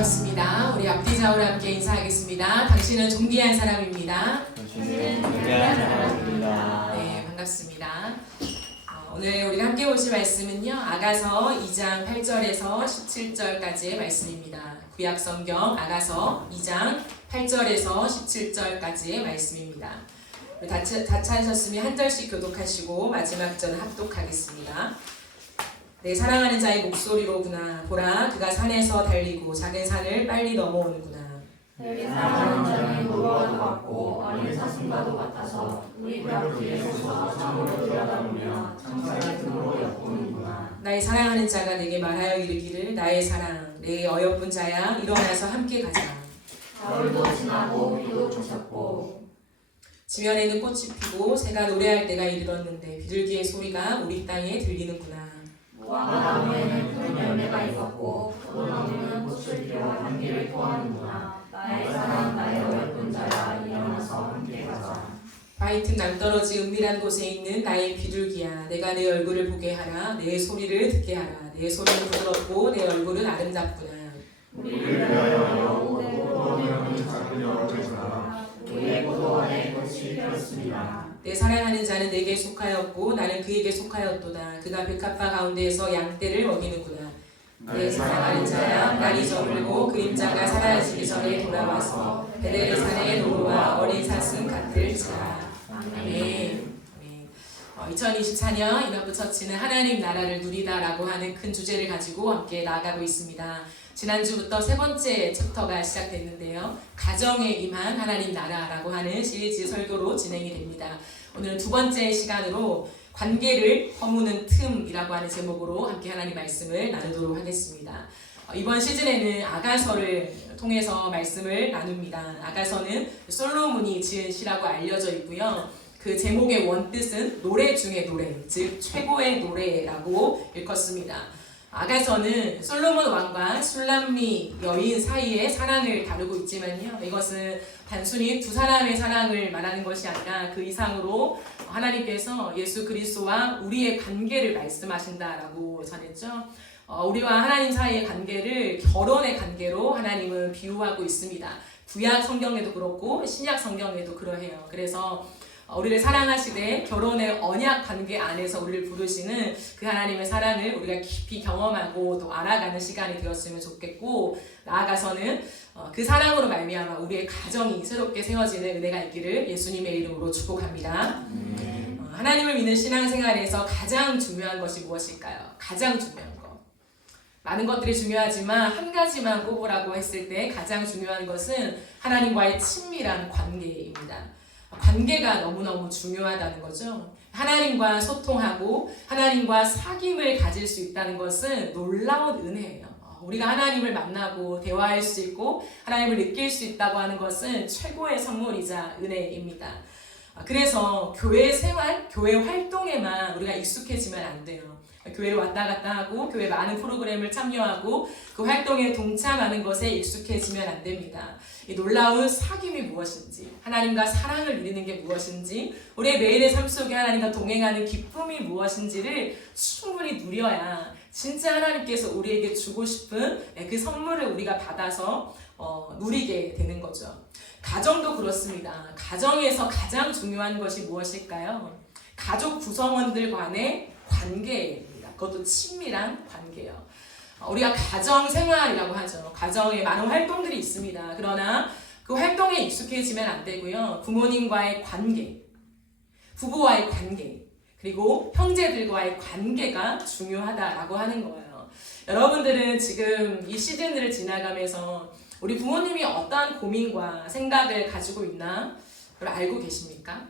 반갑습니다. 우리 앞뒤 좌우로 함께 인사하겠습니다. 당신은 존귀한 사람입니다. 당신은 존귀한 사람입니다. 네, 반갑습니다. 오늘 우리가 함께 보실 말씀은요, 아가서 2장 8절에서 17절까지의 말씀입니다. 구약 성경 아가서 2장 8절에서 17절까지의 말씀입니다. 다 찾으셨으면 한 절씩 교독하시고 마지막 절은 합독하겠습니다. 내 사랑하는 자의 목소리로구나. 보라, 그가 산에서 달리고 작은 산을 빨리 넘어오는구나. 내 사랑하는 자는 노루와도 같고 어린 사슴과도 같아서 우리 벽 뒤에 서서 참으로 들여다보며 창자의 등으로 엿보는구나. 나의 사랑하는 자가 내게 말하여 이르기를, 나의 사랑, 내 어여쁜 자야, 일어나서 함께 가자. 겨울도 지나고 비도 그쳤고 지면에는 꽃이 피고 새가 노래할 때가 이르렀는데 비둘기의 소리가 우리 땅에 들리는구나. 무화과나무에는 큰 열매가 있었고 포도나무는 꽃을 피워 향기를 토하는구나. 나의 사랑, 나의 어여쁜 자야, 일어나서 함께 가자. 바위 틈 낭떠러지 은밀한 곳에 있는 나의 비둘기야, 내가 내 얼굴을 보게 하라. 내 소리를 듣게 하라. 내 소리는 부드럽고 내 얼굴은 아름답구나. 우리를 위하여 포도나무는 작은 여름을 주라. 우리의 포도 안에 꽃이 피었습니다. 내 사랑하는 자는 내게 속하였고 나는 그에게 속하였도다. 그가 백합화 가운데에서 양떼를 먹이는구나. 내 사랑하는 자야, 날이 저물고 그림자가 사라지기 전에 돌아와서 베델산의 노루와 어린 사슴 같을지라. 아멘. 2024년 이너브 처치는 하나님 나라를 누리다라고 하는 큰 주제를 가지고 함께 나아가고 있습니다. 지난주부터 세 번째 챕터가 시작됐는데요. 가정에 임한 하나님 나라라고 하는 시리즈 설교로 진행이 됩니다. 오늘은 두 번째 시간으로 관계를 허무는 틈이라고 하는 제목으로 함께 하나님 말씀을 나누도록 하겠습니다. 이번 시즌에는 아가서를 통해서 말씀을 나눕니다. 아가서는 솔로몬이 지은 시라고 알려져 있고요. 그 제목의 원뜻은 노래 중의 노래, 즉 최고의 노래라고 일컫습니다. 아가서는 솔로몬 왕과 술람미 여인 사이의 사랑을 다루고 있지만요, 이것은 단순히 두 사람의 사랑을 말하는 것이 아니라 그 이상으로 하나님께서 예수 그리스도와 우리의 관계를 말씀하신다라고 전했죠. 우리와 하나님 사이의 관계를 결혼의 관계로 하나님은 비유하고 있습니다. 구약 성경에도 그렇고 신약 성경에도 그러해요. 그래서 우리를 사랑하시되 결혼의 언약 관계 안에서 우리를 부르시는 그 하나님의 사랑을 우리가 깊이 경험하고 또 알아가는 시간이 되었으면 좋겠고, 나아가서는 그 사랑으로 말미암아 우리의 가정이 새롭게 세워지는 은혜가 있기를 예수님의 이름으로 축복합니다. 하나님을 믿는 신앙생활에서 가장 중요한 것이 무엇일까요? 가장 중요한 것. 많은 것들이 중요하지만 한 가지만 꼽으라고 했을 때 가장 중요한 것은 하나님과의 친밀한 관계입니다. 관계가 너무너무 중요하다는 거죠. 하나님과 소통하고 하나님과 사귐을 가질 수 있다는 것은 놀라운 은혜예요. 우리가 하나님을 만나고 대화할 수 있고 하나님을 느낄 수 있다고 하는 것은 최고의 선물이자 은혜입니다. 그래서 교회 생활, 교회 활동에만 우리가 익숙해지면 안 돼요. 교회를 왔다 갔다 하고 교회 많은 프로그램을 참여하고 그 활동에 동참하는 것에 익숙해지면 안 됩니다. 이 놀라운 사귐이 무엇인지, 하나님과 사랑을 누리는 게 무엇인지, 우리의 매일의 삶 속에 하나님과 동행하는 기쁨이 무엇인지를 충분히 누려야 진짜 하나님께서 우리에게 주고 싶은 그 선물을 우리가 받아서 누리게 되는 거죠. 가정도 그렇습니다. 가정에서 가장 중요한 것이 무엇일까요? 가족 구성원들 간의 관계입니다. 그것도 친밀한 관계예요. 우리가 가정생활이라고 하죠. 가정에 많은 활동들이 있습니다. 그러나 그 활동에 익숙해지면 안 되고요. 부모님과의 관계, 부부와의 관계, 그리고 형제들과의 관계가 중요하다라고 하는 거예요. 여러분들은 지금 이 시즌을 지나가면서 우리 부모님이 어떠한 고민과 생각을 가지고 있나 그걸 알고 계십니까?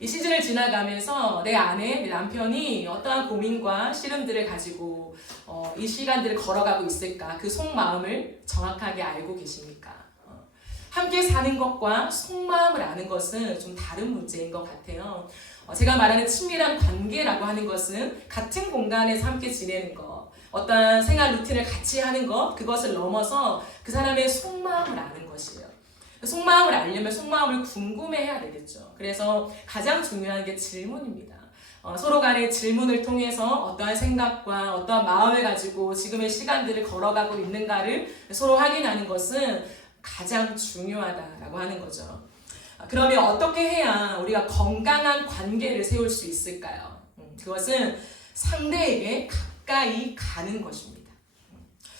이 시즌을 지나가면서 내 아내, 내 남편이 어떠한 고민과 시름들을 가지고 이 시간들을 걸어가고 있을까? 그 속마음을 정확하게 알고 계십니까? 함께 사는 것과 속마음을 아는 것은 좀 다른 문제인 것 같아요. 제가 말하는 친밀한 관계라고 하는 것은 같은 공간에서 함께 지내는 것, 어떠한 생활 루틴을 같이 하는 것, 그것을 넘어서 그 사람의 속마음을 아는 것이에요. 속마음을 알려면 속마음을 궁금해해야 되겠죠. 그래서 가장 중요한 게 질문입니다. 서로 간의 질문을 통해서 어떠한 생각과 어떠한 마음을 가지고 지금의 시간들을 걸어가고 있는가를 서로 확인하는 것은 가장 중요하다라고 하는 거죠. 그러면 어떻게 해야 우리가 건강한 관계를 세울 수 있을까요? 그것은 상대에게 가까이 가는 것입니다.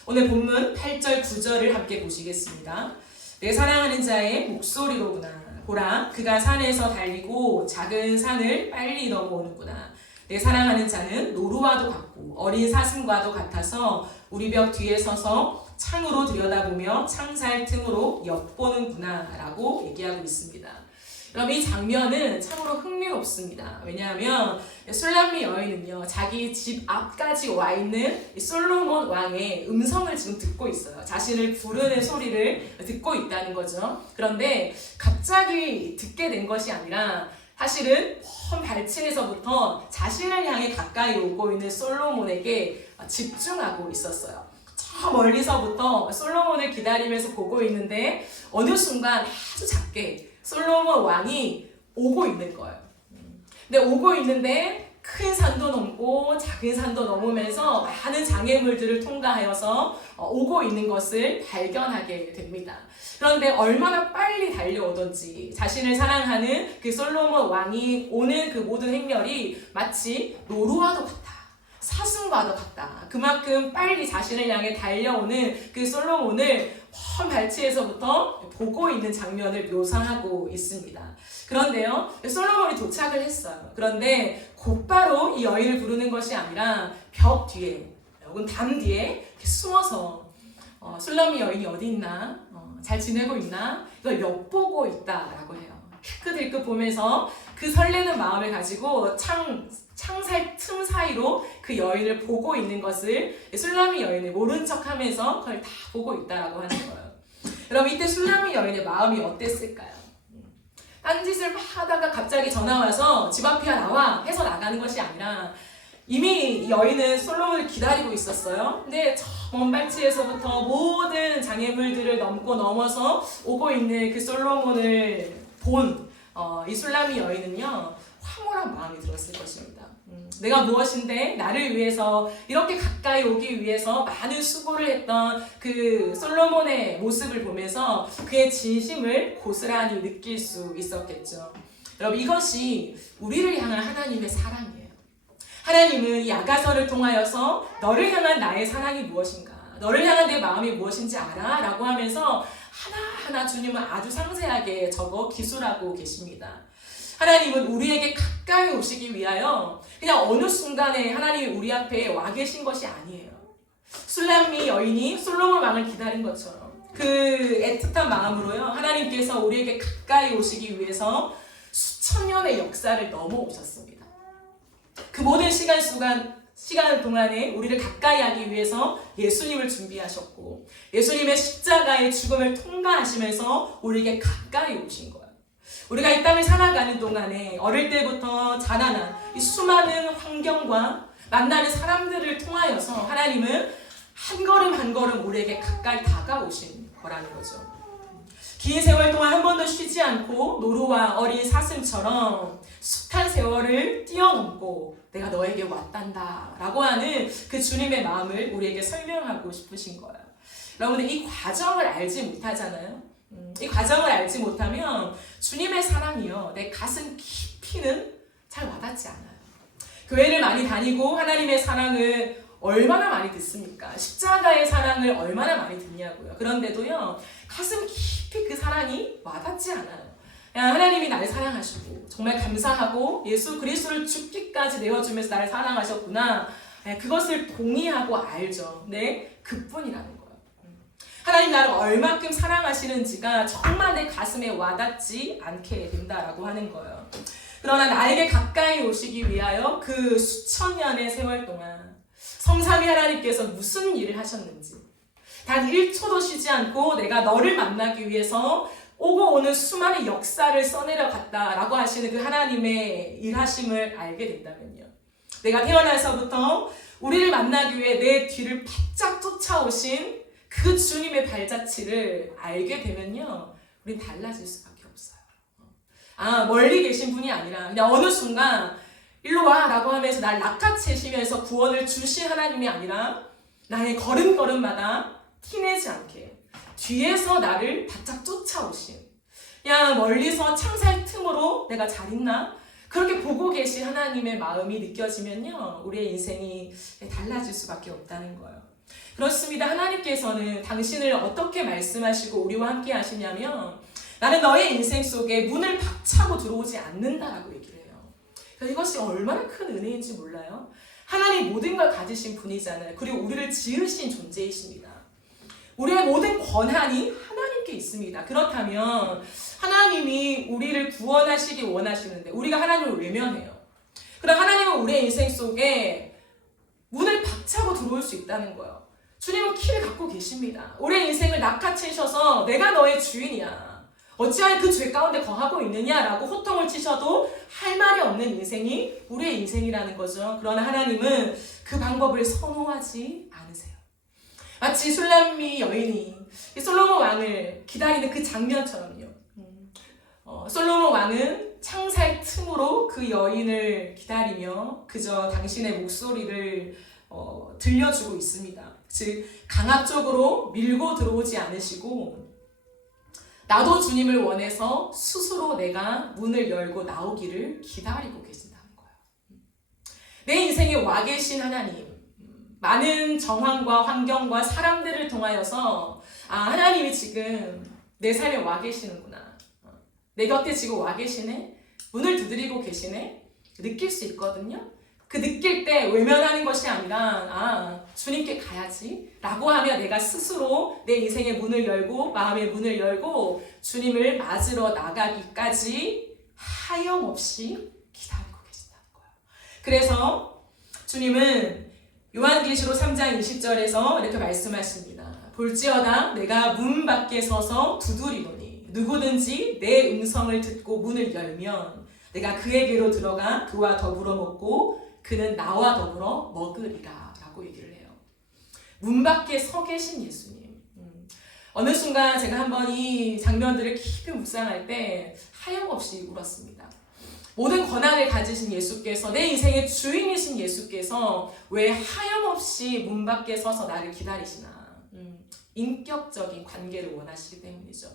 오늘 본문 8절 9절을 함께 보시겠습니다. 내 사랑하는 자의 목소리로구나. 보라, 그가 산에서 달리고 작은 산을 빨리 넘어오는구나. 내 사랑하는 자는 노루와도 같고 어린 사슴과도 같아서 우리 벽 뒤에 서서 창으로 들여다보며 창살 틈으로 엿보는구나 라고 얘기하고 있습니다. 여러분, 이 장면은 참으로 흥미롭습니다. 왜냐하면 술람미 여인은요, 자기 집 앞까지 와 있는 솔로몬 왕의 음성을 지금 듣고 있어요. 자신을 부르는 소리를 듣고 있다는 거죠. 그런데 갑자기 듣게 된 것이 아니라 사실은 먼 발치에서부터 자신을 향해 가까이 오고 있는 솔로몬에게 집중하고 있었어요. 저 멀리서부터 솔로몬을 기다리면서 보고 있는데 어느 순간 아주 작게 솔로몬 왕이 오고 있는 거예요. 근데 오고 있는데 큰 산도 넘고 작은 산도 넘으면서 많은 장애물들을 통과하여서 오고 있는 것을 발견하게 됩니다. 그런데 얼마나 빨리 달려오던지 자신을 사랑하는 그 솔로몬 왕이 오는 그 모든 행렬이 마치 노루와도 같다, 사슴과도 같다. 그만큼 빨리 자신을 향해 달려오는 그 솔로몬을 먼 발치에서부터 보고 있는 장면을 묘사하고 있습니다. 그런데요, 솔로몬이 도착을 했어요. 그런데 곧바로 이 여인을 부르는 것이 아니라 벽 뒤에 혹은 담 뒤에 이렇게 숨어서 술람미 여인이 어디 있나? 잘 지내고 있나? 이걸 엿보고 있다라고 해요. 힐끗힐끗 보면서 그 설레는 마음을 가지고 창살 틈 사이로 그 여인을 보고 있는 것을 술람미 여인을 모른 척하면서 그걸 다 보고 있다라고 하는 거예요. 여러분, 이때 술람미 여인의 마음이 어땠을까요? 딴짓을 막 하다가 갑자기 전화 와서 집 앞이야 나와 해서 나가는 것이 아니라 이미 여인은 솔로몬을 기다리고 있었어요. 근데 저 먼 발치에서부터 모든 장애물들을 넘어서 오고 있는 그 솔로몬을 본 이 술람미 여인은요, 황홀한 마음이 들었을 것입니다. 내가 무엇인데 나를 위해서 이렇게 가까이 오기 위해서 많은 수고를 했던 그 솔로몬의 모습을 보면서 그의 진심을 고스란히 느낄 수 있었겠죠. 여러분, 이것이 우리를 향한 하나님의 사랑이에요. 하나님은 이 아가서를 통하여서 너를 향한 나의 사랑이 무엇인가, 너를 향한 내 마음이 무엇인지 알아? 라고 하면서 하나하나 주님은 아주 상세하게 적어 기술하고 계십니다. 하나님은 우리에게 가까이 오시기 위하여 그냥 어느 순간에 하나님이 우리 앞에 와 계신 것이 아니에요. 술람미 여인이 솔로몬 왕을 기다린 것처럼 그 애틋한 마음으로요, 하나님께서 우리에게 가까이 오시기 위해서 수천 년의 역사를 넘어오셨습니다. 그 모든 시간 동안에 우리를 가까이 하기 위해서 예수님을 준비하셨고 예수님의 십자가의 죽음을 통과하시면서 우리에게 가까이 오신 거예요. 우리가 이 땅을 살아가는 동안에 어릴 때부터 자라난 이 수많은 환경과 만나는 사람들을 통하여서 하나님은 한 걸음 한 걸음 우리에게 가까이 다가오신 거라는 거죠. 긴 세월 동안 한 번도 쉬지 않고 노루와 어린 사슴처럼 숱한 세월을 뛰어넘고 내가 너에게 왔단다 라고 하는 그 주님의 마음을 우리에게 설명하고 싶으신 거예요. 여러분들, 이 과정을 알지 못하잖아요. 이 과정을 알지 못하면 주님의 사랑이요, 내 가슴 깊이는 잘 와닿지 않아요. 교회를 많이 다니고 하나님의 사랑을 얼마나 많이 듣습니까? 십자가의 사랑을 얼마나 많이 듣냐고요. 그런데도요, 가슴 깊이 그 사랑이 와닿지 않아요. 하나님이 나를 사랑하시고 정말 감사하고 예수 그리스도를 죽기까지 내어주면서 나를 사랑하셨구나, 그것을 동의하고 알죠. 네, 그뿐이라는 거예요. 하나님 나를 얼마큼 사랑하시는지가 정말 내 가슴에 와닿지 않게 된다라고 하는 거예요. 그러나 나에게 가까이 오시기 위하여 그 수천 년의 세월 동안 성삼위 하나님께서 무슨 일을 하셨는지, 단 1초도 쉬지 않고 내가 너를 만나기 위해서 오고 오는 수많은 역사를 써내려 갔다라고 하시는 그 하나님의 일하심을 알게 된다면요, 내가 태어나서부터 우리를 만나기 위해 내 뒤를 바짝 쫓아오신 그 주님의 발자취를 알게 되면요, 우린 달라질 수밖에 없어요. 멀리 계신 분이 아니라 그냥 어느 순간 일로 와 라고 하면서 날 낚아채시면서 구원을 주신 하나님이 아니라 나의 걸음걸음마다 티내지 않게 뒤에서 나를 바짝 쫓아오신, 그냥 멀리서 창살 틈으로 내가 잘 있나? 그렇게 보고 계신 하나님의 마음이 느껴지면요, 우리의 인생이 달라질 수밖에 없다는 거예요. 그렇습니다. 하나님께서는 당신을 어떻게 말씀하시고 우리와 함께 하시냐면, 나는 너의 인생 속에 문을 박차고 들어오지 않는다라고 얘기를 해요. 그래서 이것이 얼마나 큰 은혜인지 몰라요. 하나님 모든 걸 가지신 분이잖아요. 그리고 우리를 지으신 존재이십니다. 우리의 모든 권한이 하나님께 있습니다. 그렇다면 하나님이 우리를 구원하시기 원하시는데 우리가 하나님을 외면해요. 그럼 하나님은 우리의 인생 속에 문을 박차고 들어올 수 있다는 거예요. 주님은 키를 갖고 계십니다. 우리의 인생을 낚아채셔서 내가 너의 주인이야, 어찌하여 그 죄 가운데 거하고 있느냐라고 호통을 치셔도 할 말이 없는 인생이 우리의 인생이라는 거죠. 그러나 하나님은 그 방법을 선호하지 않으세요. 마치 술람미 여인이 솔로몬 왕을 기다리는 그 장면처럼요. 솔로몬 왕은 창살 틈으로 그 여인을 기다리며 그저 당신의 목소리를 들려주고 있습니다. 즉 강압적으로 밀고 들어오지 않으시고 나도 주님을 원해서 스스로 내가 문을 열고 나오기를 기다리고 계신다는 거예요. 내 인생에 와 계신 하나님, 많은 정황과 환경과 사람들을 통하여서 하나님이 지금 내 삶에 와 계시는구나, 내 곁에 지금 와 계시네, 문을 두드리고 계시네, 느낄 수 있거든요. 그 느낄 때 외면하는 것이 아니라 주님께 가야지 라고 하며 내가 스스로 내 인생의 문을 열고 마음의 문을 열고 주님을 맞으러 나가기까지 하염없이 기다리고 계신다는 거예요. 그래서 주님은 요한계시록 3장 20절에서 이렇게 말씀하십니다. 볼지어다 내가 문 밖에 서서 두드리노니 누구든지 내 음성을 듣고 문을 열면 내가 그에게로 들어가 그와 더불어 먹고 그는 나와 더불어 먹으리라 라고 얘기를 해요. 문 밖에 서 계신 예수님. 어느 순간 제가 한번 이 장면들을 깊이 묵상할 때 하염없이 울었습니다. 모든 권한을 가지신 예수께서, 내 인생의 주인이신 예수께서 왜 하염없이 문 밖에 서서 나를 기다리시나. 인격적인 관계를 원하시기 때문이죠.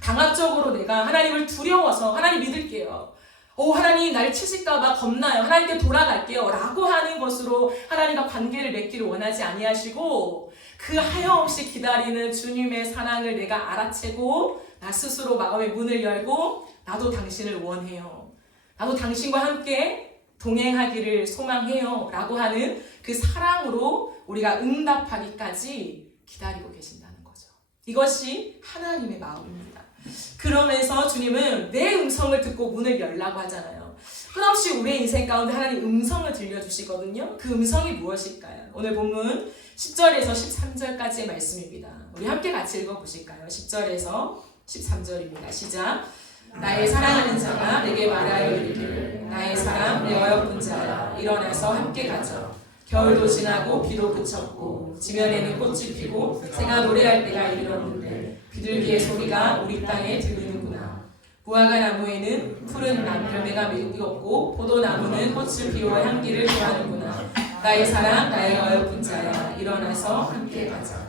강압적으로 내가 하나님을 두려워서 하나님 믿을게요, 하나님 날 치실까봐 겁나요, 하나님께 돌아갈게요 라고 하는 것으로 하나님과 관계를 맺기를 원하지 아니하시고, 그 하염없이 기다리는 주님의 사랑을 내가 알아채고 나 스스로 마음의 문을 열고 나도 당신을 원해요, 나도 당신과 함께 동행하기를 소망해요 라고 하는 그 사랑으로 우리가 응답하기까지 기다리고 계신다는 거죠. 이것이 하나님의 마음입니다. 그러면서 주님은 내 음성을 듣고 문을 열라고 하잖아요. 끝없이 우리의 인생 가운데 하나님 음성을 들려주시거든요. 그 음성이 무엇일까요? 오늘 본문 10절에서 13절까지의 말씀입니다. 우리 함께 같이 읽어보실까요? 10절에서 13절입니다. 시작. 나의 사랑하는 자가 내게 말하여 이르기를 나의 사랑 내 어여쁜 자야 일어나서 함께 가자. 겨울도 지나고 비도 그쳤고 지면에는 꽃이 피고 새가 노래할 때가 이르렀는데 비둘기의 소리가 우리 땅에 들리는구나. 무화과 나무에는 푸른 열매가 익었고 포도나무는 꽃을 피워 향기를 토하는구나. 나의 사랑 나의 어여쁜 자야 일어나서 함께 가자.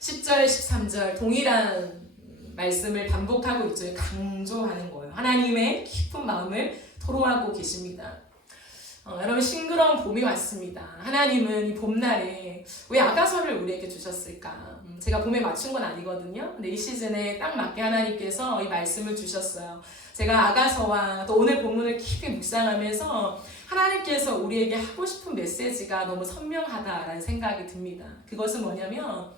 10절 13절 동일한 말씀을 반복하고 있죠. 강조하는 거예요. 하나님의 깊은 마음을 토로하고 계십니다. 여러분, 싱그러운 봄이 왔습니다. 하나님은 이 봄날에 왜 아가서를 우리에게 주셨을까? 제가 봄에 맞춘 건 아니거든요. 근데 이 시즌에 딱 맞게 하나님께서 이 말씀을 주셨어요. 제가 아가서와 또 오늘 본문을 깊이 묵상하면서 하나님께서 우리에게 하고 싶은 메시지가 너무 선명하다라는 생각이 듭니다. 그것은 뭐냐면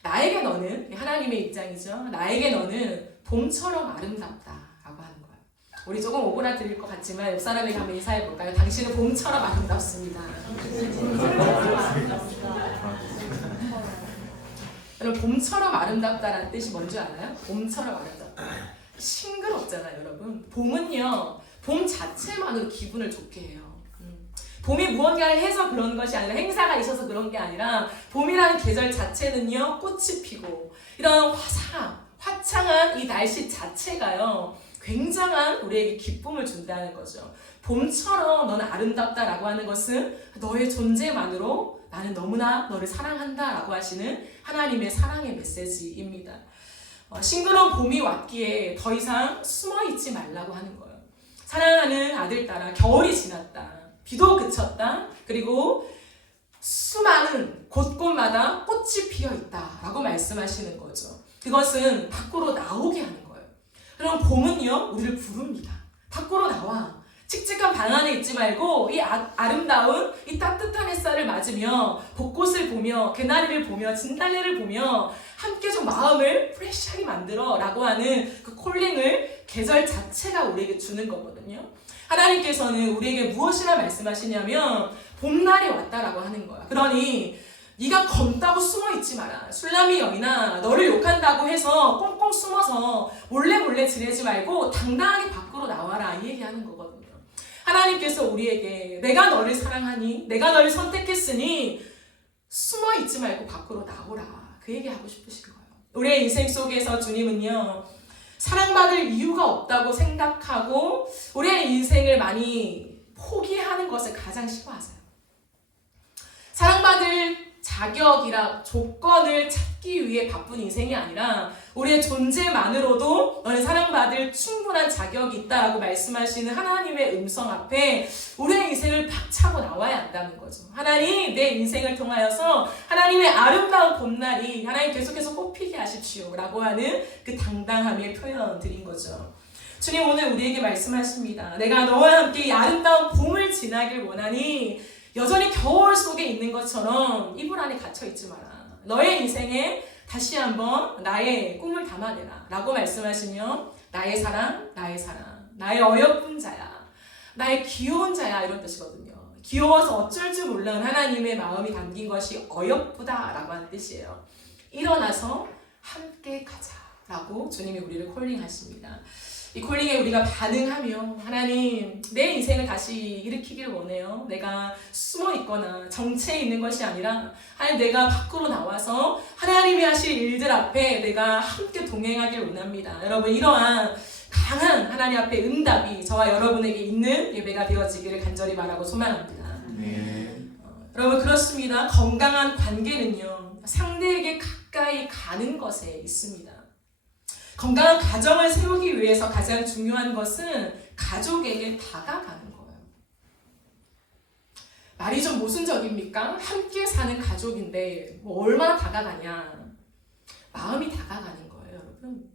나에게 너는, 하나님의 입장이죠, 나에게 너는 봄처럼 아름답다라고 하는 거예요. 우리 조금 오그라들릴 것 같지만 옆 사람에게 한번 인사해볼까요? 당신은 봄처럼 아름답습니다. 여러분, 봄처럼 아름답다라는 뜻이 뭔지 알아요? 봄처럼 아름답다. 싱그럽잖아요, 여러분. 봄은요, 봄 자체만으로 기분을 좋게 해요. 봄이 무언가를 해서 그런 것이 아니라, 행사가 있어서 그런 게 아니라, 봄이라는 계절 자체는요, 꽃이 피고 이런 화창한 이 날씨 자체가요, 굉장한 우리에게 기쁨을 준다는 거죠. 봄처럼 너는 아름답다라고 하는 것은 너의 존재만으로 나는 너무나 너를 사랑한다라고 하시는 하나님의 사랑의 메시지입니다. 싱그러운 봄이 왔기에 더 이상 숨어있지 말라고 하는 거예요. 사랑하는 아들 딸아, 겨울이 지났다. 비도 그쳤다. 그리고 수많은 곳곳마다 꽃이 피어있다라고 말씀하시는 거죠. 그것은 밖으로 나오게 하는 거예요. 그럼 봄은요, 우리를 부릅니다. 밖으로 나와. 칙칙한 방 안에 있지 말고 이 아름다운 이 따뜻한 햇살을 맞으며 벚꽃을 보며 개나리를 보며 진달래를 보며 함께 좀 마음을 프레시하게 만들어 라고 하는 그 콜링을 계절 자체가 우리에게 주는 거거든요. 하나님께서는 우리에게 무엇이라 말씀하시냐면 봄날이 왔다라고 하는 거야. 그러니 네가 검다고 숨어있지 마라. 술람이 여인아, 너를 욕한다고 해서 꽁꽁 숨어서 몰래 지내지 말고 당당하게 밖으로 나와라, 이 얘기하는 거거든요. 하나님께서 우리에게 내가 너를 사랑하니, 내가 너를 선택했으니 숨어있지 말고 밖으로 나오라, 그 얘기하고 싶으신 거예요. 우리의 인생 속에서 주님은요, 사랑받을 이유가 없다고 생각하고 우리의 인생을 많이 포기하는 것을 가장 싫어하세요. 사랑받을 자격이라 조건을 찾기 위해 바쁜 인생이 아니라 우리의 존재만으로도 너는 사랑받을 충분한 자격이 있다라고 말씀하시는 하나님의 음성 앞에 우리의 인생을 박차고 나와야 한다는 거죠. 하나님, 내 인생을 통하여서 하나님의 아름다운 봄날이 하나님 계속해서 꽃피게 하십시오 라고 하는 그 당당함의 표현 드린 거죠. 주님 오늘 우리에게 말씀하십니다. 내가 너와 함께 이 아름다운 봄을 지나길 원하니 여전히 겨울 속에 있는 것처럼 이불 안에 갇혀있지 마라. 너의 인생에 다시 한번 나의 꿈을 담아내라 라고 말씀하시면 나의 사랑, 나의 어여쁜 자야, 나의 귀여운 자야, 이런 뜻이거든요. 귀여워서 어쩔 줄 모르는 하나님의 마음이 담긴 것이 어여쁘다 라고 하는 뜻이에요. 일어나서 함께 가자 라고 주님이 우리를 콜링하십니다. 이 콜링에 우리가 반응하며 하나님, 내 인생을 다시 일으키길 원해요. 내가 숨어 있거나 정체해 있는 것이 아니라 하나님, 내가 밖으로 나와서 하나님이 하실 일들 앞에 내가 함께 동행하길 원합니다. 여러분, 이러한 강한 하나님 앞에 응답이 저와 여러분에게 있는 예배가 되어지기를 간절히 바라고 소망합니다. 여러분, 그렇습니다. 건강한 관계는요, 상대에게 가까이 가는 것에 있습니다. 건강한 가정을 세우기 위해서 가장 중요한 것은 가족에게 다가가는 거예요. 말이 좀 모순적입니까? 함께 사는 가족인데 뭐 얼마나 다가가냐? 마음이 다가가는 거예요, 여러분.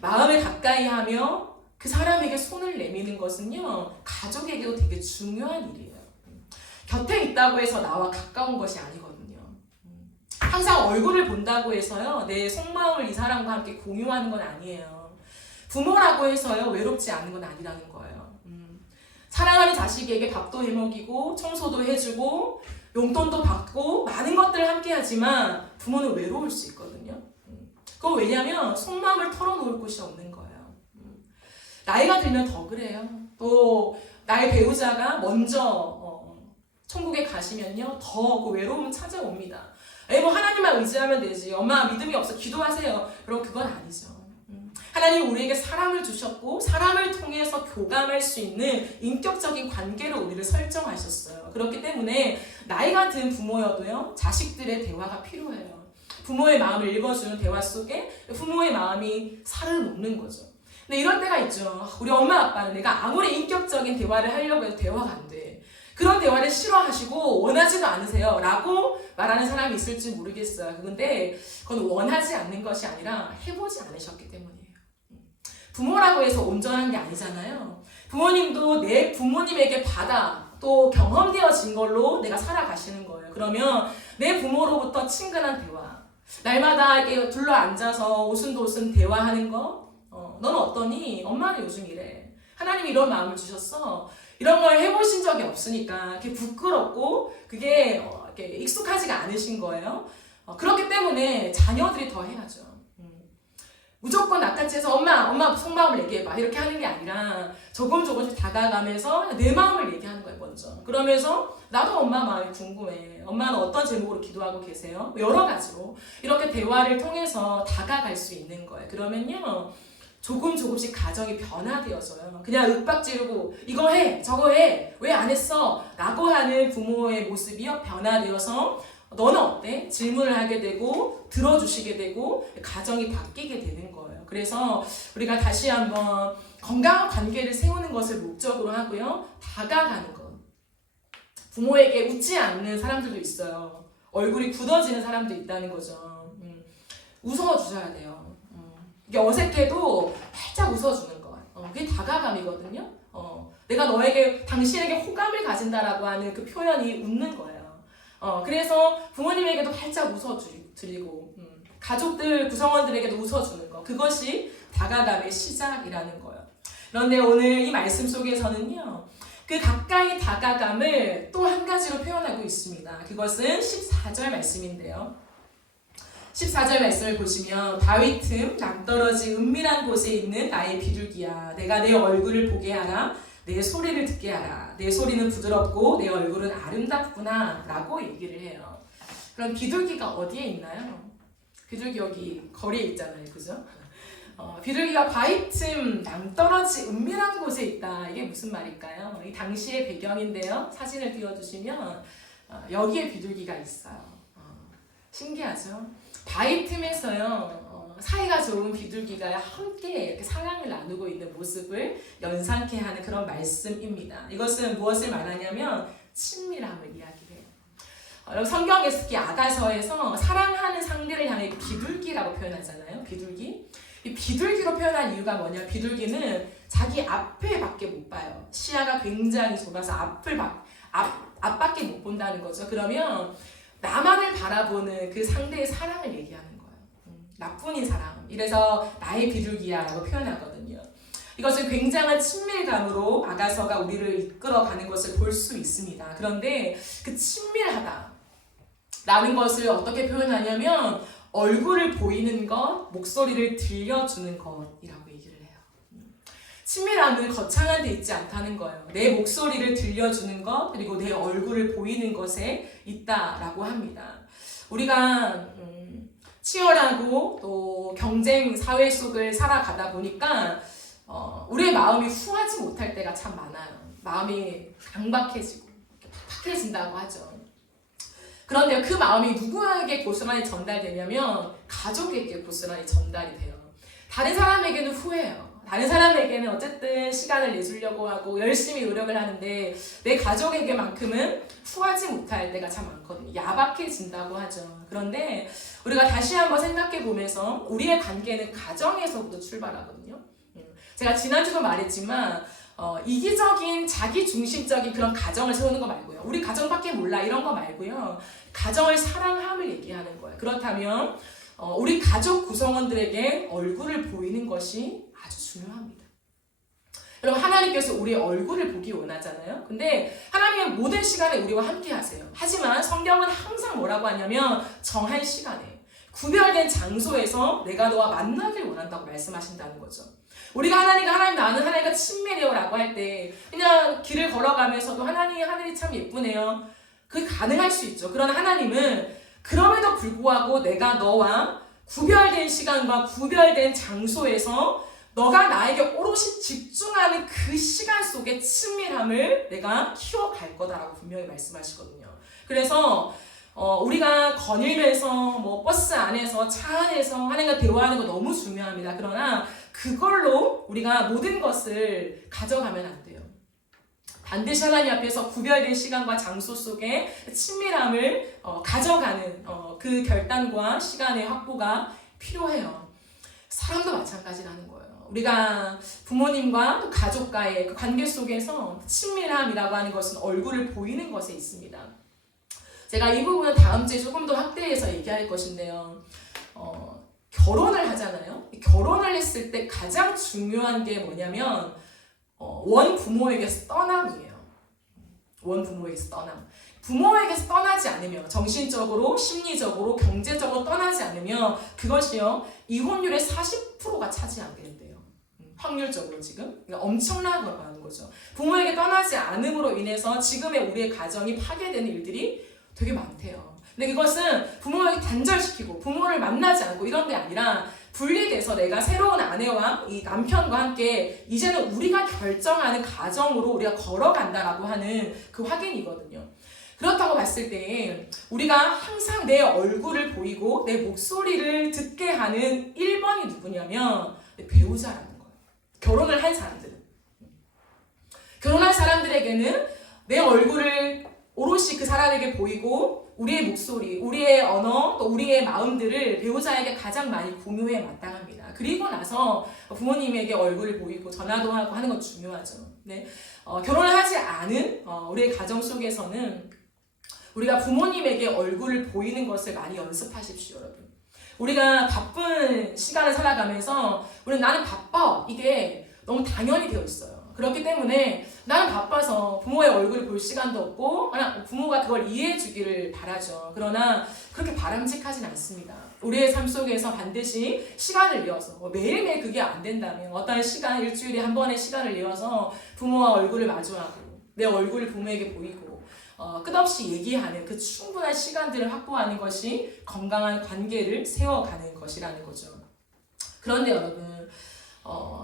마음을 가까이 하며 그 사람에게 손을 내미는 것은요, 가족에게도 되게 중요한 일이에요. 곁에 있다고 해서 나와 가까운 것이 아니거든요. 항상 얼굴을 본다고 해서요, 내 속마음을 이 사람과 함께 공유하는 건 아니에요. 부모라고 해서요, 외롭지 않은 건 아니라는 거예요. 사랑하는 자식에게 밥도 해먹이고 청소도 해주고 용돈도 받고 많은 것들을 함께 하지만 부모는 외로울 수 있거든요. 그건 왜냐면 속마음을 털어놓을 곳이 없는 거예요. 나이가 들면 더 그래요. 또 나의 배우자가 먼저 천국에 가시면요, 더 그 외로움은 찾아옵니다. 뭐 하나님만 의지하면 되지, 엄마 믿음이 없어 기도하세요, 그럼 그건 아니죠. 하나님 우리에게 사랑을 주셨고 사랑을 통해서 교감할 수 있는 인격적인 관계로 우리를 설정하셨어요. 그렇기 때문에 나이가 든 부모여도요, 자식들의 대화가 필요해요. 부모의 마음을 읽어주는 대화 속에 부모의 마음이 살을 녹는 거죠. 근데 이럴 때가 있죠. 우리 엄마 아빠는 내가 아무리 인격적인 대화를 하려고 해도 대화가 안 돼. 그런 대화를 싫어하시고 원하지도 않으세요 라고 말하는 사람이 있을지 모르겠어요. 그런데 그건 원하지 않는 것이 아니라 해보지 않으셨기 때문이에요. 부모라고 해서 온전한 게 아니잖아요. 부모님도 내 부모님에게 받아 또 경험되어진 걸로 내가 살아가시는 거예요. 그러면 내 부모로부터 친근한 대화, 날마다 이렇게 둘러 앉아서 오순도순 대화하는 거, 너는 어떠니? 엄마는 요즘 이래. 하나님이 이런 마음을 주셨어. 이런 걸 해보신 적이 없으니까 그게 부끄럽고 그게 이렇게 익숙하지가 않으신 거예요. 그렇기 때문에 자녀들이 더 해야죠. 무조건 낚아채 해서 엄마 속마음을 얘기해봐 이렇게 하는 게 아니라 조금씩 다가가면서 내 마음을 얘기하는 거예요, 먼저. 그러면서 나도 엄마 마음이 궁금해. 엄마는 어떤 제목으로 기도하고 계세요? 여러 가지로 이렇게 대화를 통해서 다가갈 수 있는 거예요. 그러면요, 조금씩 가정이 변화되어져요. 그냥 윽박 지르고 이거 해 저거 해 왜 안 했어 라고 하는 부모의 모습이 변화되어서 너는 어때? 질문을 하게 되고 들어주시게 되고 가정이 바뀌게 되는 거예요. 그래서 우리가 다시 한번 건강한 관계를 세우는 것을 목적으로 하고요. 다가가는 것. 부모에게 웃지 않는 사람들도 있어요. 얼굴이 굳어지는 사람도 있다는 거죠. 웃어주셔야 돼요. 이게 어색해도 활짝 웃어주는 것. 그게 다가감이거든요. 내가 너에게 당신에게 호감을 가진다라고 하는 그 표현이 웃는 거예요. 그래서 부모님에게도 활짝 웃어드리고 가족들 구성원들에게도 웃어주는 거. 그것이 다가감의 시작이라는 거예요. 그런데 오늘 이 말씀 속에서는요. 그 가까이 다가감을 또 한 가지로 표현하고 있습니다. 그것은 14절 말씀인데요. 14절 말씀을 보시면 다윗은 낭떠러지 은밀한 곳에 있는 나의 비둘기야 내가 내 얼굴을 보게 하라 내 소리를 듣게 하라 내 소리는 부드럽고 내 얼굴은 아름답구나 라고 얘기를 해요. 그럼 비둘기가 어디에 있나요? 비둘기 여기 거리에 있잖아요. 그죠? 비둘기가 바위틈 낭떠러지 은밀한 곳에 있다. 이게 무슨 말일까요? 이 당시의 배경인데요. 사진을 띄워주시면 여기에 비둘기가 있어요. 신기하죠? 바위틈에서요. 사이가 좋은 비둘기가 함께 이렇게 사랑을 나누고 있는 모습을 연상케 하는 그런 말씀입니다. 이것은 무엇을 말하냐면 친밀함을 이야기해요. 여러분 성경에서 특히 아가서에서 사랑하는 상대를 향해 비둘기라고 표현하잖아요. 비둘기. 이 비둘기로 표현한 이유가 뭐냐? 비둘기는 자기 앞에밖에 못 봐요. 시야가 굉장히 좁아서 앞밖에 못 본다는 거죠. 그러면 나만을 바라보는 그 상대의 사랑을 얘기하는 거예요. 나뿐인 사랑. 이래서 나의 비둘기야 라고 표현하거든요. 이것은 굉장한 친밀감으로 아가서가 우리를 이끌어가는 것을 볼 수 있습니다. 그런데 그 친밀하다 라는 것을 어떻게 표현하냐면 얼굴을 보이는 것, 목소리를 들려주는 것이라고 얘기를 해요. 친밀함은 거창한 데 있지 않다는 거예요. 내 목소리를 들려주는 것, 그리고 내 얼굴을 보이는 것에 있다라고 합니다. 우리가 치열하고 또 경쟁 사회 속을 살아가다 보니까 우리의 마음이 후하지 못할 때가 참 많아요. 마음이 강박해지고 팍팍해진다고 하죠. 그런데 그 마음이 누구에게 고스란히 전달되냐면 가족에게 고스란히 전달이 돼요. 다른 사람에게는 후회해요. 다른 사람에게는 어쨌든 시간을 내주려고 하고 열심히 노력을 하는데 내 가족에게만큼은 후하지 못할 때가 참 많거든요. 야박해진다고 하죠. 그런데 우리가 다시 한번 생각해 보면서 우리의 관계는 가정에서부터 출발하거든요. 제가 지난주도 말했지만 이기적인 자기중심적인 그런 가정을 세우는 거 말고요. 우리 가정밖에 몰라 이런 거 말고요. 가정을 사랑함을 얘기하는 거예요. 그렇다면 우리 가족 구성원들에게 얼굴을 보이는 것이 아주 중요합니다. 여러분 하나님께서 우리의 얼굴을 보기 원하잖아요. 근데 하나님은 모든 시간에 우리와 함께 하세요. 하지만 성경은 항상 뭐라고 하냐면 정한 시간에 구별된 장소에서 내가 너와 만나길 원한다고 말씀하신다는 거죠. 우리가 하나님 나는 하나님과 친밀해요 라고 할 때 그냥 길을 걸어가면서도 하늘이 참 예쁘네요. 그게 가능할 수 있죠. 그러나 하나님은 그럼에도 불구하고 내가 너와 구별된 시간과 구별된 장소에서 너가 나에게 오롯이 집중하는 그 시간 속에 친밀함을 내가 키워갈 거다라고 분명히 말씀하시거든요. 그래서 우리가 거닐면서 버스 안에서 차 안에서 하나님과 대화하는 거 너무 중요합니다. 그러나 그걸로 우리가 모든 것을 가져가면 안 돼요. 반드시 하나님 앞에서 구별된 시간과 장소 속에 친밀함을 가져가는 그 결단과 시간의 확보가 필요해요. 사람도 마찬가지라는 거예요. 우리가 부모님과 또 가족과의 그 관계 속에서 친밀함이라고 하는 것은 얼굴을 보이는 것에 있습니다. 제가 이 부분은 다음 주에 조금 더 확대해서 얘기할 것인데요. 결혼을 하잖아요. 결혼을 했을 때 가장 중요한 게 뭐냐면 원 부모에게서 떠남이에요. 원 부모에게서 떠남. 부모에게서 떠나지 않으면 정신적으로, 심리적으로, 경제적으로 떠나지 않으면 그것이요 이혼율의 40%가 차지하게 된대요. 확률적으로 지금 그러니까 엄청나다고 하는 거죠. 부모에게 떠나지 않음으로 인해서 지금의 우리의 가정이 파괴되는 일들이 되게 많대요. 근데 이것은 부모에게 단절시키고 부모를 만나지 않고 이런 게 아니라 분리돼서 내가 새로운 아내와 이 남편과 함께 이제는 우리가 결정하는 가정으로 우리가 걸어간다라고 하는 그 확인이거든요. 그렇다고 봤을 때 우리가 항상 내 얼굴을 보이고 내 목소리를 듣게 하는 1번이 누구냐면 내 배우자라는 거예요. 결혼을 한 사람들은. 결혼한 사람들에게는 내 얼굴을 오롯이 그 사람에게 보이고 우리의 목소리, 우리의 언어, 또 우리의 마음들을 배우자에게 가장 많이 공유해 마땅합니다. 그리고 나서 부모님에게 얼굴을 보이고 전화도 하고 하는 건 중요하죠. 네. 결혼을 하지 않은 우리의 가정 속에서는 우리가 부모님에게 얼굴을 보이는 것을 많이 연습하십시오, 여러분. 우리가 바쁜 시간을 살아가면서 우리는 나는 바빠. 이게 너무 당연히 되어 있어요. 그렇기 때문에 나는 바빠서 부모의 얼굴을 볼 시간도 없고 부모가 그걸 이해해 주기를 바라죠. 그러나 그렇게 바람직하진 않습니다. 우리의 삶 속에서 반드시 시간을 내어서 매일매일 그게 안 된다면 어떤 시간, 일주일에 한 번의 시간을 내어서 부모와 얼굴을 마주하고 내 얼굴을 부모에게 보이고 끝없이 얘기하는 그 충분한 시간들을 확보하는 것이 건강한 관계를 세워가는 것이라는 거죠. 그런데 여러분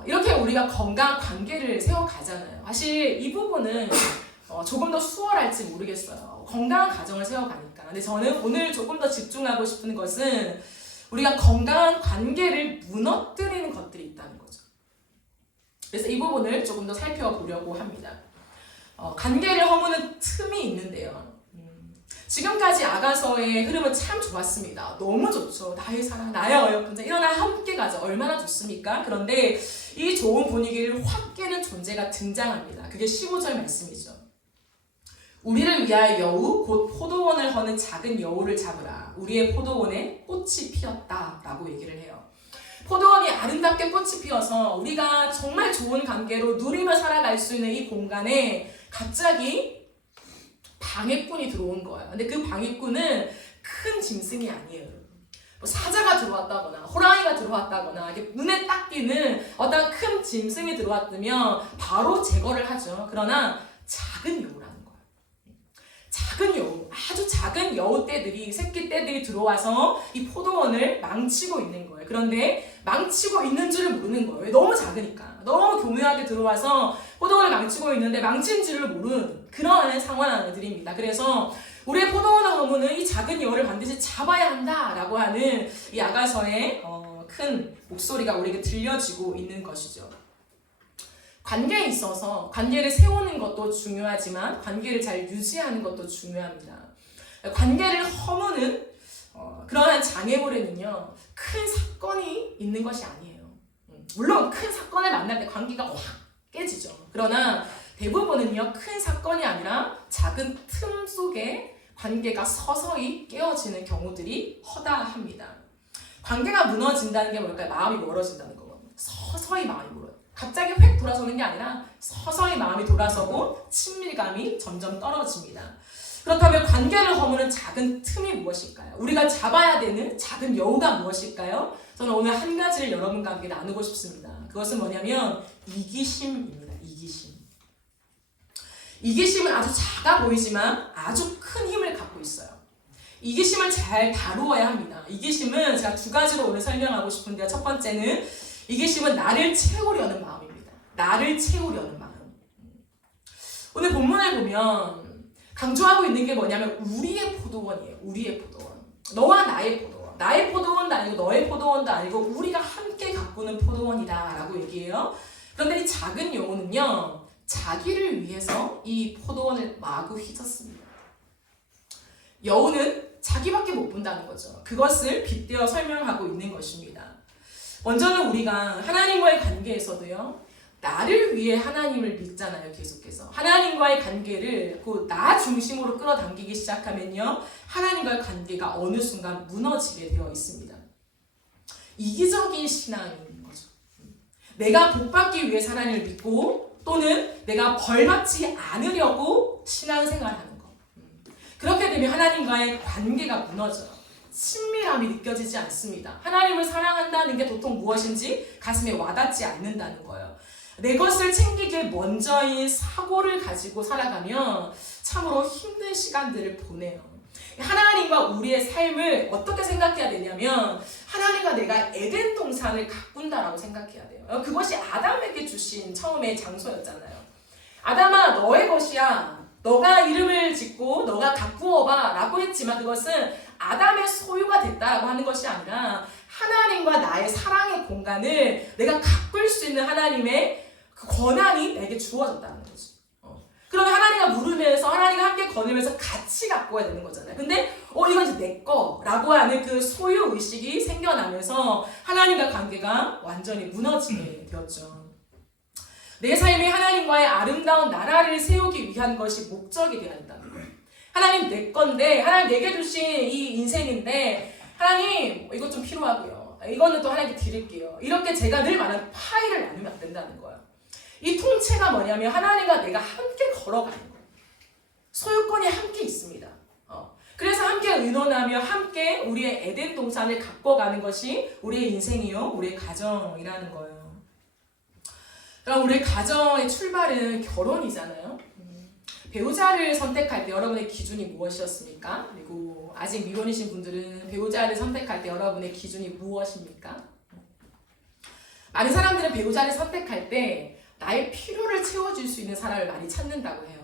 이렇게 우리가 건강한 관계를 세워가잖아요. 사실 이 부분은 조금 더 수월할지 모르겠어요. 건강한 가정을 세워가니까. 근데 저는 오늘 조금 더 집중하고 싶은 것은 우리가 건강한 관계를 무너뜨리는 것들이 있다는 거죠. 그래서 이 부분을 조금 더 살펴보려고 합니다. 관계를 허무는 틈이 있는데요. 지금까지 아가서의 흐름은 참 좋았습니다. 너무 좋죠. 나의 사랑, 나의 어여쁜 일어나 함께 가자. 얼마나 좋습니까? 그런데 이 좋은 분위기를 확 깨는 존재가 등장합니다. 그게 15절 말씀이죠. 우리를 위하여 여우, 곧 포도원을 허는 작은 여우를 잡으라. 우리의 포도원에 꽃이 피었다. 라고 얘기를 해요. 포도원이 아름답게 꽃이 피어서 우리가 정말 좋은 관계로 누리며 살아갈 수 있는 이 공간에 갑자기 방해꾼이 들어온 거예요. 근데 그 방해꾼은 큰 짐승이 아니에요. 뭐 사자가 들어왔다거나 호랑이가 들어왔다거나 이게 눈에 딱 띄는 어떤 큰 짐승이 들어왔다면 바로 제거를 하죠. 그러나 작은 여우라는 거예요. 작은 여우, 아주 작은 여우떼들이, 새끼 떼들이 들어와서 이 포도원을 망치고 있는 거예요. 그런데 망치고 있는 줄 모르는 거예요. 너무 작으니까. 너무 교묘하게 들어와서 포도원을 망치고 있는데 망친 줄을 모르는 그런 상황들입니다. 그래서 우리의 포도원을 허무는 이 작은 여우를 반드시 잡아야 한다라고 하는 이 아가서의 큰 목소리가 우리에게 들려지고 있는 것이죠. 관계에 있어서 관계를 세우는 것도 중요하지만 관계를 잘 유지하는 것도 중요합니다. 관계를 허무는 그러한 장애물에는요 큰 사건이 있는 것이 아니에요. 물론 큰 사건을 만날 때 관계가 확 깨지죠. 그러나 대부분은요 큰 사건이 아니라 작은 틈 속에 관계가 서서히 깨어지는 경우들이 허다합니다. 관계가 무너진다는 게 뭘까요? 마음이 멀어진다는 거거든요. 서서히 마음이 멀어요. 갑자기 획 돌아서는 게 아니라 서서히 마음이 돌아서고 친밀감이 점점 떨어집니다. 그렇다면 관계를 허무는 작은 틈이 무엇일까요? 우리가 잡아야 되는 작은 여우가 무엇일까요? 저는 오늘 한 가지를 여러분과 함께 나누고 싶습니다. 그것은 뭐냐면 이기심입니다. 이기심. 이기심은 아주 작아 보이지만 아주 큰 힘을 갖고 있어요. 이기심을 잘 다루어야 합니다. 이기심은 제가 두 가지로 오늘 설명하고 싶은데요. 첫 번째는 이기심은 나를 채우려는 마음입니다. 나를 채우려는 마음. 오늘 본문을 보면 강조하고 있는 게 뭐냐면 우리의 포도원이에요. 우리의 포도원. 너와 나의 포도원. 나의 포도원도 아니고 너의 포도원도 아니고 우리가 함께 가꾸는 포도원이다 라고 얘기해요. 그런데 이 작은 여우는요. 자기를 위해서 이 포도원을 마구 휘젓습니다. 여우는 자기밖에 못 본다는 거죠. 그것을 빗대어 설명하고 있는 것입니다. 먼저는 우리가 하나님과의 관계에서도요. 나를 위해 하나님을 믿잖아요. 계속해서. 하나님과의 관계를 그 나 중심으로 끌어당기기 시작하면요. 하나님과의 관계가 어느 순간 무너지게 되어 있습니다. 이기적인 신앙인 거죠. 내가 복받기 위해 하나님을 믿고 또는 내가 벌받지 않으려고 신앙생활하는 것. 그렇게 되면 하나님과의 관계가 무너져요. 친밀함이 느껴지지 않습니다. 하나님을 사랑한다는 게 도통 무엇인지 가슴에 와닿지 않는다는 거예요. 내 것을 챙기기에 먼저인 사고를 가지고 살아가면 참으로 힘든 시간들을 보내요. 하나님과 우리의 삶을 어떻게 생각해야 되냐면 하나님과 내가 에덴 동산을 가꾼다라고 생각해야 돼요. 그것이 아담에게 주신 처음의 장소였잖아요. 아담아 너의 것이야. 너가 이름을 짓고 너가 가꾸어봐 라고 했지만 그것은 아담의 소유가 됐다라고 하는 것이 아니라 하나님과 나의 사랑의 공간을 내가 가꿀 수 있는 하나님의 그 권한이 내게 주어졌다는 거죠. 그러면 하나님과 물으면서 하나님과 함께 거닐면서 같이 가꿔야 되는 거잖아요. 근데 이건 이제 내 거라고 하는 그 소유 의식이 생겨나면서 하나님과 관계가 완전히 무너지게 되었죠. 내 삶이 하나님과의 아름다운 나라를 세우기 위한 것이 목적이 되어야 한다는 거예요. 하나님 내 건데 하나님 내게 주신 이 인생인데 하나님 이것 좀 필요하고요. 이거는 또 하나님께 드릴게요. 이렇게 제가 늘 말하는 파이를 나누면 안 된다는 거예요. 이 통째가 뭐냐면 하나님과 내가 함께 걸어가는 거예요. 소유권이 함께 있습니다. 그래서 함께 의논하며 함께 우리의 에덴 동산을 가꿔가는 것이 우리의 인생이요, 우리의 가정이라는 거예요. 그럼 우리의 가정의 출발은 결혼이잖아요. 배우자를 선택할 때 여러분의 기준이 무엇이었습니까? 그리고 아직 미혼이신 분들은 배우자를 선택할 때 여러분의 기준이 무엇입니까? 많은 사람들은 배우자를 선택할 때 나의 필요를 채워줄 수 있는 사람을 많이 찾는다고 해요.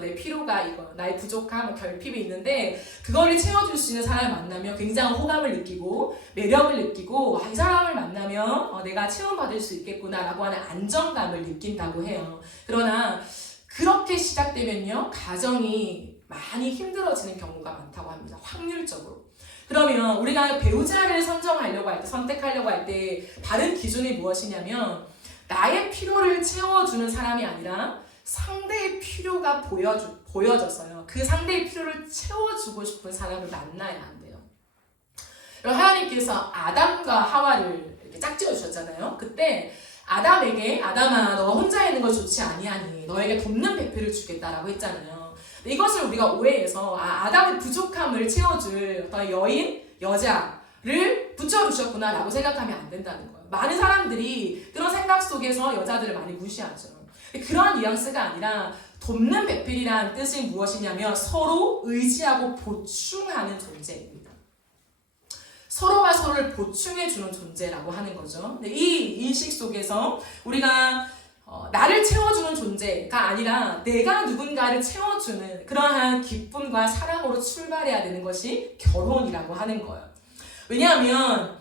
내 필요가 이거, 나의 부족함, 결핍이 있는데 그거를 채워줄 수 있는 사람을 만나면 굉장한 호감을 느끼고 매력을 느끼고 이 사람을 만나면 내가 체험받을 수 있겠구나라고 하는 안정감을 느낀다고 해요. 그러나 그렇게 시작되면요 가정이 많이 힘들어지는 경우가 많다고 합니다. 확률적으로. 그러면 우리가 배우자를 선정하려고 할 때, 선택하려고 할 때 다른 기준이 무엇이냐면 나의 필요를 채워주는 사람이 아니라 상대의 필요가 보여져서요. 그 상대의 필요를 채워주고 싶은 사람을 만나야 한대요. 하나님께서 아담과 하와를 이렇게 짝지어 주셨잖아요. 그때 아담에게 아담아 너 혼자 있는 거 좋지 아니하니 너에게 돕는 배필을 주겠다라고 했잖아요. 이것을 우리가 오해해서 아담의 부족함을 채워줄 어떤 여인, 여자를 붙여주셨구나 라고 생각하면 안 된다는 거예요. 많은 사람들이 그런 생각 속에서 여자들을 많이 무시하죠. 그러한 뉘앙스가 아니라 돕는 배필이라는 뜻이 무엇이냐면 서로 의지하고 보충하는 존재입니다. 서로가 서로를 보충해주는 존재라고 하는 거죠. 이 인식 속에서 우리가 나를 채워주는 존재가 아니라 내가 누군가를 채워주는 그러한 기쁨과 사랑으로 출발해야 되는 것이 결혼이라고 하는 거예요. 왜냐하면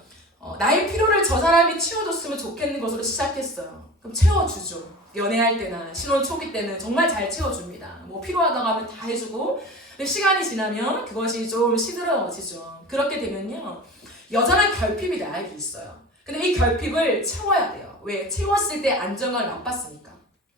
나의 필요를 저 사람이 채워줬으면 좋겠는 것으로 시작했어요. 그럼 채워주죠. 연애할 때나 신혼 초기 때는 정말 잘 채워줍니다. 뭐 필요하다고 하면 다 해주고 근데 시간이 지나면 그것이 좀 시들어지죠. 그렇게 되면요 여자는 결핍이 나에게 있어요. 근데 이 결핍을 채워야 돼요. 왜? 채웠을 때 안정감을 맛봤으니까.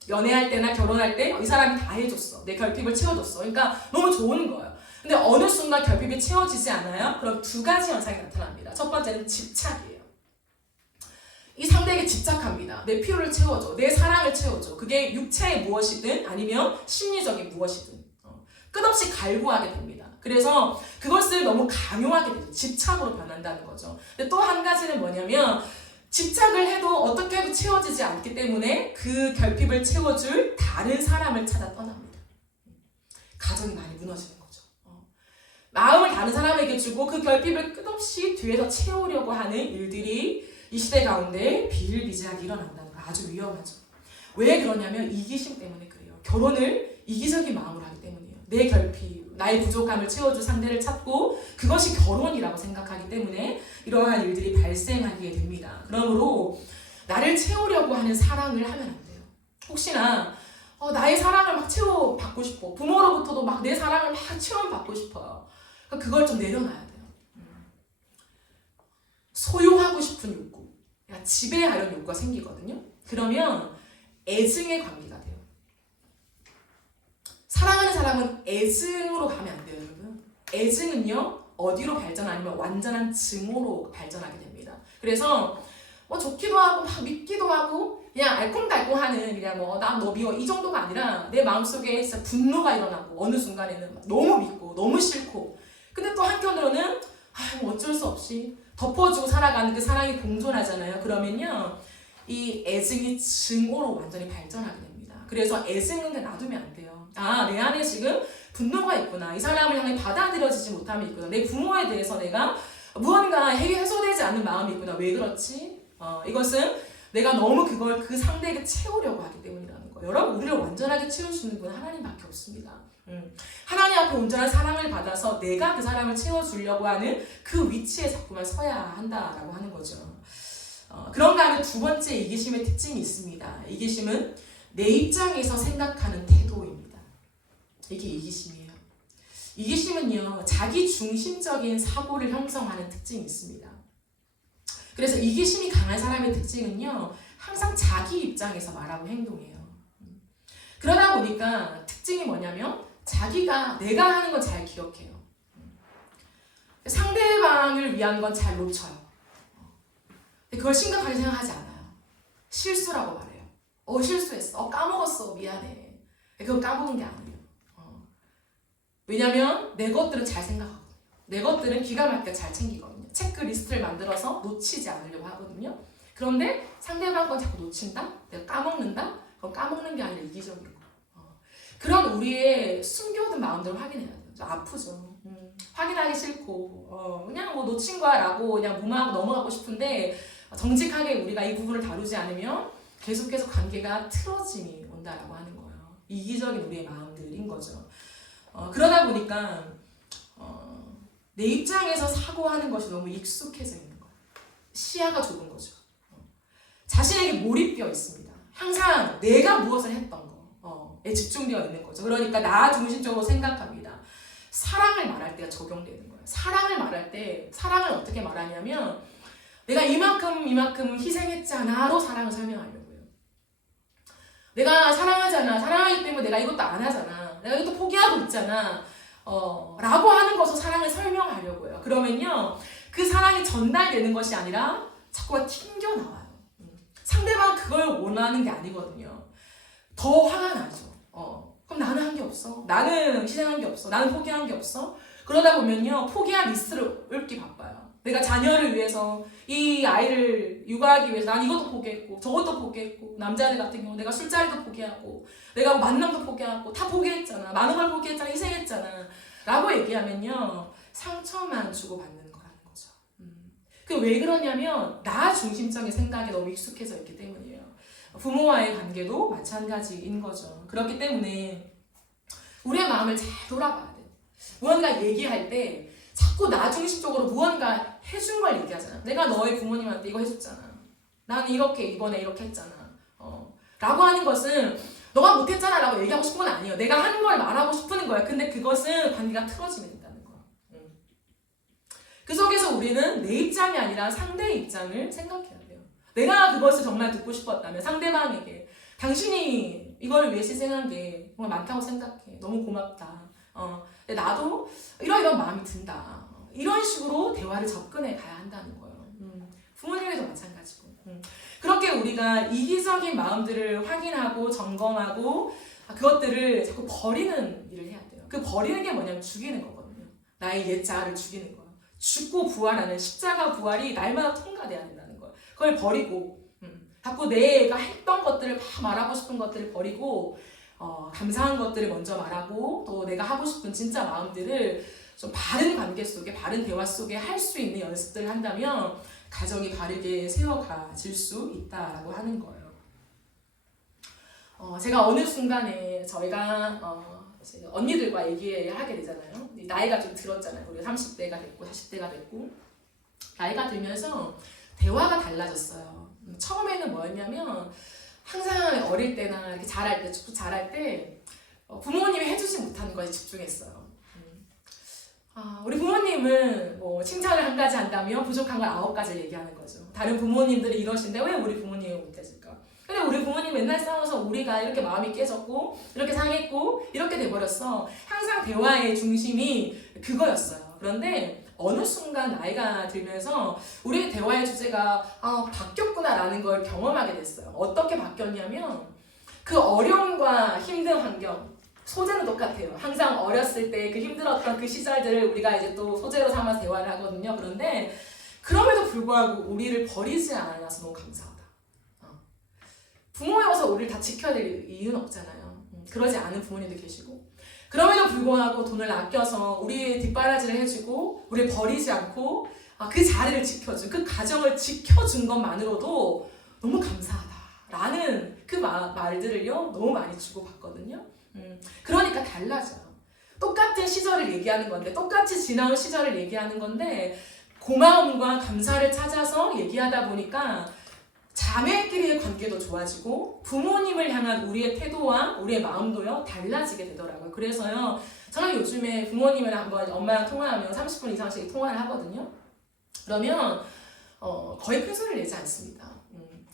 연애할 때나 결혼할 때 이 사람이 다 해줬어. 내 결핍을 채워줬어. 그러니까 너무 좋은 거예요. 근데 어느 순간 결핍이 채워지지 않아요? 그럼 두 가지 현상이 나타납니다. 첫 번째는 집착이에요. 이 상대에게 집착합니다. 내 필요를 채워줘. 내 사랑을 채워줘. 그게 육체의 무엇이든 아니면 심리적인 무엇이든 끝없이 갈구하게 됩니다. 그래서 그것을 너무 강요하게 되죠. 집착으로 변한다는 거죠. 근데 또 한 가지는 뭐냐면 집착을 해도 어떻게 해도 채워지지 않기 때문에 그 결핍을 채워줄 다른 사람을 찾아 떠납니다. 가정이 많이 무너지는 거죠. 마음을 다른 사람에게 주고 그 결핍을 끝없이 뒤에서 채우려고 하는 일들이 이 시대 가운데 비일비재하게 일어난다는 거 아주 위험하죠. 왜 그러냐면 이기심 때문에 그래요. 결혼을 이기적인 마음으로 하기 때문이에요. 내 결핍, 나의 부족함을 채워줄 상대를 찾고 그것이 결혼이라고 생각하기 때문에 이러한 일들이 발생하게 됩니다. 그러므로 나를 채우려고 하는 사랑을 하면 안 돼요. 혹시나 나의 사랑을 막 채워받고 싶어. 부모로부터도 막 내 사랑을 막 채워받고 싶어요. 그걸 좀 내려놔야 돼요. 소유하고 싶은 욕구, 지배하려는 욕구가 생기거든요. 그러면 애증의 관계가 돼요. 사랑하는 사람은 애증으로 가면 안 돼요, 여러분. 애증은요, 어디로 발전하냐면 완전한 증오로 발전하게 됩니다. 그래서 좋기도 하고 막 믿기도 하고 그냥 알콩달콩하는 그냥 나 너 미워 이 정도가 아니라 내 마음속에 진짜 분노가 일어나고 어느 순간에는 너무 믿고 너무 싫고 근데 또 한편으로는 어쩔 수 없이 덮어주고 살아가는 그 사랑이 공존하잖아요. 그러면요 이 애증이 증오로 완전히 발전하게 됩니다. 그래서 애증은 놔두면 안 돼요. 내 안에 지금 분노가 있구나. 이 사람을 향해 받아들여지지 못함이 있구나. 내 부모에 대해서 내가 무언가 해소되지 않는 마음이 있구나. 왜 그렇지? 이것은 내가 너무 그걸 그 상대에게 채우려고 하기 때문이라는 거예요. 여러분, 우리를 완전하게 채울 수 있는 분은 하나님밖에 없습니다. 하나님 앞에 온전한 사랑을 받아서 내가 그 사람을 채워주려고 하는 그 위치에 자꾸만 서야 한다라고 하는 거죠. 그런가 하면 두 번째 이기심의 특징이 있습니다. 이기심은 내 입장에서 생각하는 태도입니다. 이게 이기심이에요. 이기심은요, 자기 중심적인 사고를 형성하는 특징이 있습니다. 그래서 이기심이 강한 사람의 특징은요, 항상 자기 입장에서 말하고 행동해요. 그러다 보니까 특징이 뭐냐면 내가 하는 건 잘 기억해요. 상대방을 위한 건 잘 놓쳐요. 근데 그걸 심각하게 생각하지 않아요. 실수라고 말해요. 실수했어. 까먹었어. 미안해. 그건 까먹은 게 아니에요. 왜냐면 내 것들은 잘 생각하거든요. 내 것들은 기가 막히게 잘 챙기거든요. 체크리스트를 만들어서 놓치지 않으려고 하거든요. 그런데 상대방 건 자꾸 놓친다? 내가 까먹는다? 그건 까먹는 게 아니라 이기적인 거예요. 그런 우리의 숨겨둔 마음들을 확인해야 돼요. 좀 아프죠. 확인하기 싫고 그냥 뭐 놓친 거야 라고 그냥 무마하고 넘어가고 싶은데 정직하게 우리가 이 부분을 다루지 않으면 계속해서 관계가 틀어짐이 온다라고 하는 거예요. 이기적인 우리의 마음들인 거죠. 그러다 보니까 내 입장에서 사고하는 것이 너무 익숙해져 있는 거예요. 시야가 좁은 거죠. 자신에게 몰입되어 있습니다. 항상 내가 무엇을 했던 거에 집중되어 있는 거죠. 그러니까 나 중심적으로 생각합니다. 사랑을 말할 때가 적용되는 거예요. 사랑을 말할 때 사랑을 어떻게 말하냐면 내가 이만큼 희생했잖아로 사랑을 설명하려고요. 내가 사랑하잖아. 사랑하기 때문에 내가 이것도 안 하잖아. 내가 이것도 포기하고 있잖아. 라고 하는 것으로 사랑을 설명하려고요. 그러면요, 그 사랑이 전달되는 것이 아니라 자꾸만 튕겨나와요. 상대방 그걸 원하는 게 아니거든요. 더 화가 나죠. 그럼 나는 한 게 없어? 나는 희생한 게 없어? 나는 포기한 게 없어? 그러다 보면요, 포기한 리스트를 읊기 바빠요. 내가 자녀를 위해서, 이 아이를 육아하기 위해서 난 이것도 포기했고 저것도 포기했고, 남자들 같은 경우 내가 술자리도 포기하고 내가 만남도 포기하고 다 포기했잖아. 많은 걸 포기했잖아. 희생했잖아. 라고 얘기하면요, 상처만 주고받는 거라는 거죠. 그게 왜 그러냐면 나 중심적인 생각에 너무 익숙해져 있기 때문이에요. 부모와의 관계도 마찬가지인 거죠. 그렇기 때문에 우리의 마음을 잘 돌아봐야 돼요. 무언가 얘기할 때 자꾸 나 중심적으로 무언가 해준 걸 얘기하잖아. 내가 너의 부모님한테 이거 해줬잖아. 나는 이번에 이렇게 했잖아. 라고 하는 것은 너가 못했잖아 라고 얘기하고 싶은 건 아니에요. 내가 하는 걸 말하고 싶은 거야. 근데 그것은 관계가 틀어지면 된다는 거야. 그 속에서 우리는 내 입장이 아니라 상대의 입장을 생각해야 돼요. 내가 그것을 정말 듣고 싶었다면 상대방에게 당신이 이걸 위해 희생한 게 정말 많다고 생각해. 너무 고맙다. 근데 나도 이런 마음이 든다. 이런 식으로 대화를 접근해 가야 한다는 거예요. 부모님에도 마찬가지고. 그렇게 우리가 이기적인 마음들을 확인하고 점검하고 그것들을 자꾸 버리는 일을 해야 돼요. 그 버리는 게 뭐냐면 죽이는 거거든요. 나의 옛 자아를 죽이는 거예요. 죽고 부활하는 십자가 부활이 날마다 통과돼야 된다는 거예요. 그걸 버리고 자꾸 내가 했던 것들을 막 말하고 싶은 것들을 버리고 감사한 것들을 먼저 말하고 또 내가 하고 싶은 진짜 마음들을 좀 바른 관계 속에, 바른 대화 속에 할 수 있는 연습들을 한다면 가정이 바르게 세워가질 수 있다라고 하는 거예요. 제가 어느 순간에 저희가 언니들과 얘기하게 되잖아요. 나이가 좀 들었잖아요. 우리가 30대가 됐고 40대가 됐고 나이가 들면서 대화가 달라졌어요. 처음에는 뭐였냐면 항상 어릴 때나 이렇게 자랄 때, 축구 자랄 때 부모님이 해주지 못하는 거에 집중했어요. 우리 부모님은 뭐 칭찬을 한 가지 한다면 부족한 걸 9가지를 얘기하는 거죠. 다른 부모님들이 이러신데 왜 우리 부모님은 못해줄까? 근데 우리 부모님 맨날 싸워서 우리가 이렇게 마음이 깨졌고 이렇게 상했고 이렇게 돼버렸어. 항상 대화의 중심이 그거였어요. 그런데 어느 순간 나이가 들면서 우리의 대화의 주제가 바뀌었구나라는 걸 경험하게 됐어요. 어떻게 바뀌었냐면 그 어려움과 힘든 환경, 소재는 똑같아요. 항상 어렸을 때 그 힘들었던 그 시절들을 우리가 이제 또 소재로 삼아서 대화를 하거든요. 그런데 그럼에도 불구하고 우리를 버리지 않아서 너무 감사하다. 부모여서 우리를 다 지켜야 될 이유는 없잖아요. 그러지 않은 부모님도 계시고 그럼에도 불구하고 돈을 아껴서 우리의 뒷바라지를 해주고 우리를 버리지 않고 그 자리를 지켜준, 그 가정을 지켜준 것만으로도 너무 감사하다라는 그 말들을요 너무 많이 주고받거든요. 그러니까 달라져요. 똑같은 시절을 얘기하는 건데, 똑같이 지나온 시절을 얘기하는 건데, 고마움과 감사를 찾아서 얘기하다 보니까 자매끼리의 관계도 좋아지고 부모님을 향한 우리의 태도와 우리의 마음도요 달라지게 되더라고요. 그래서요 저는 요즘에 부모님이랑 한번 엄마랑 통화하면 30분 이상씩 통화를 하거든요. 그러면 거의 큰 소리를 내지 않습니다.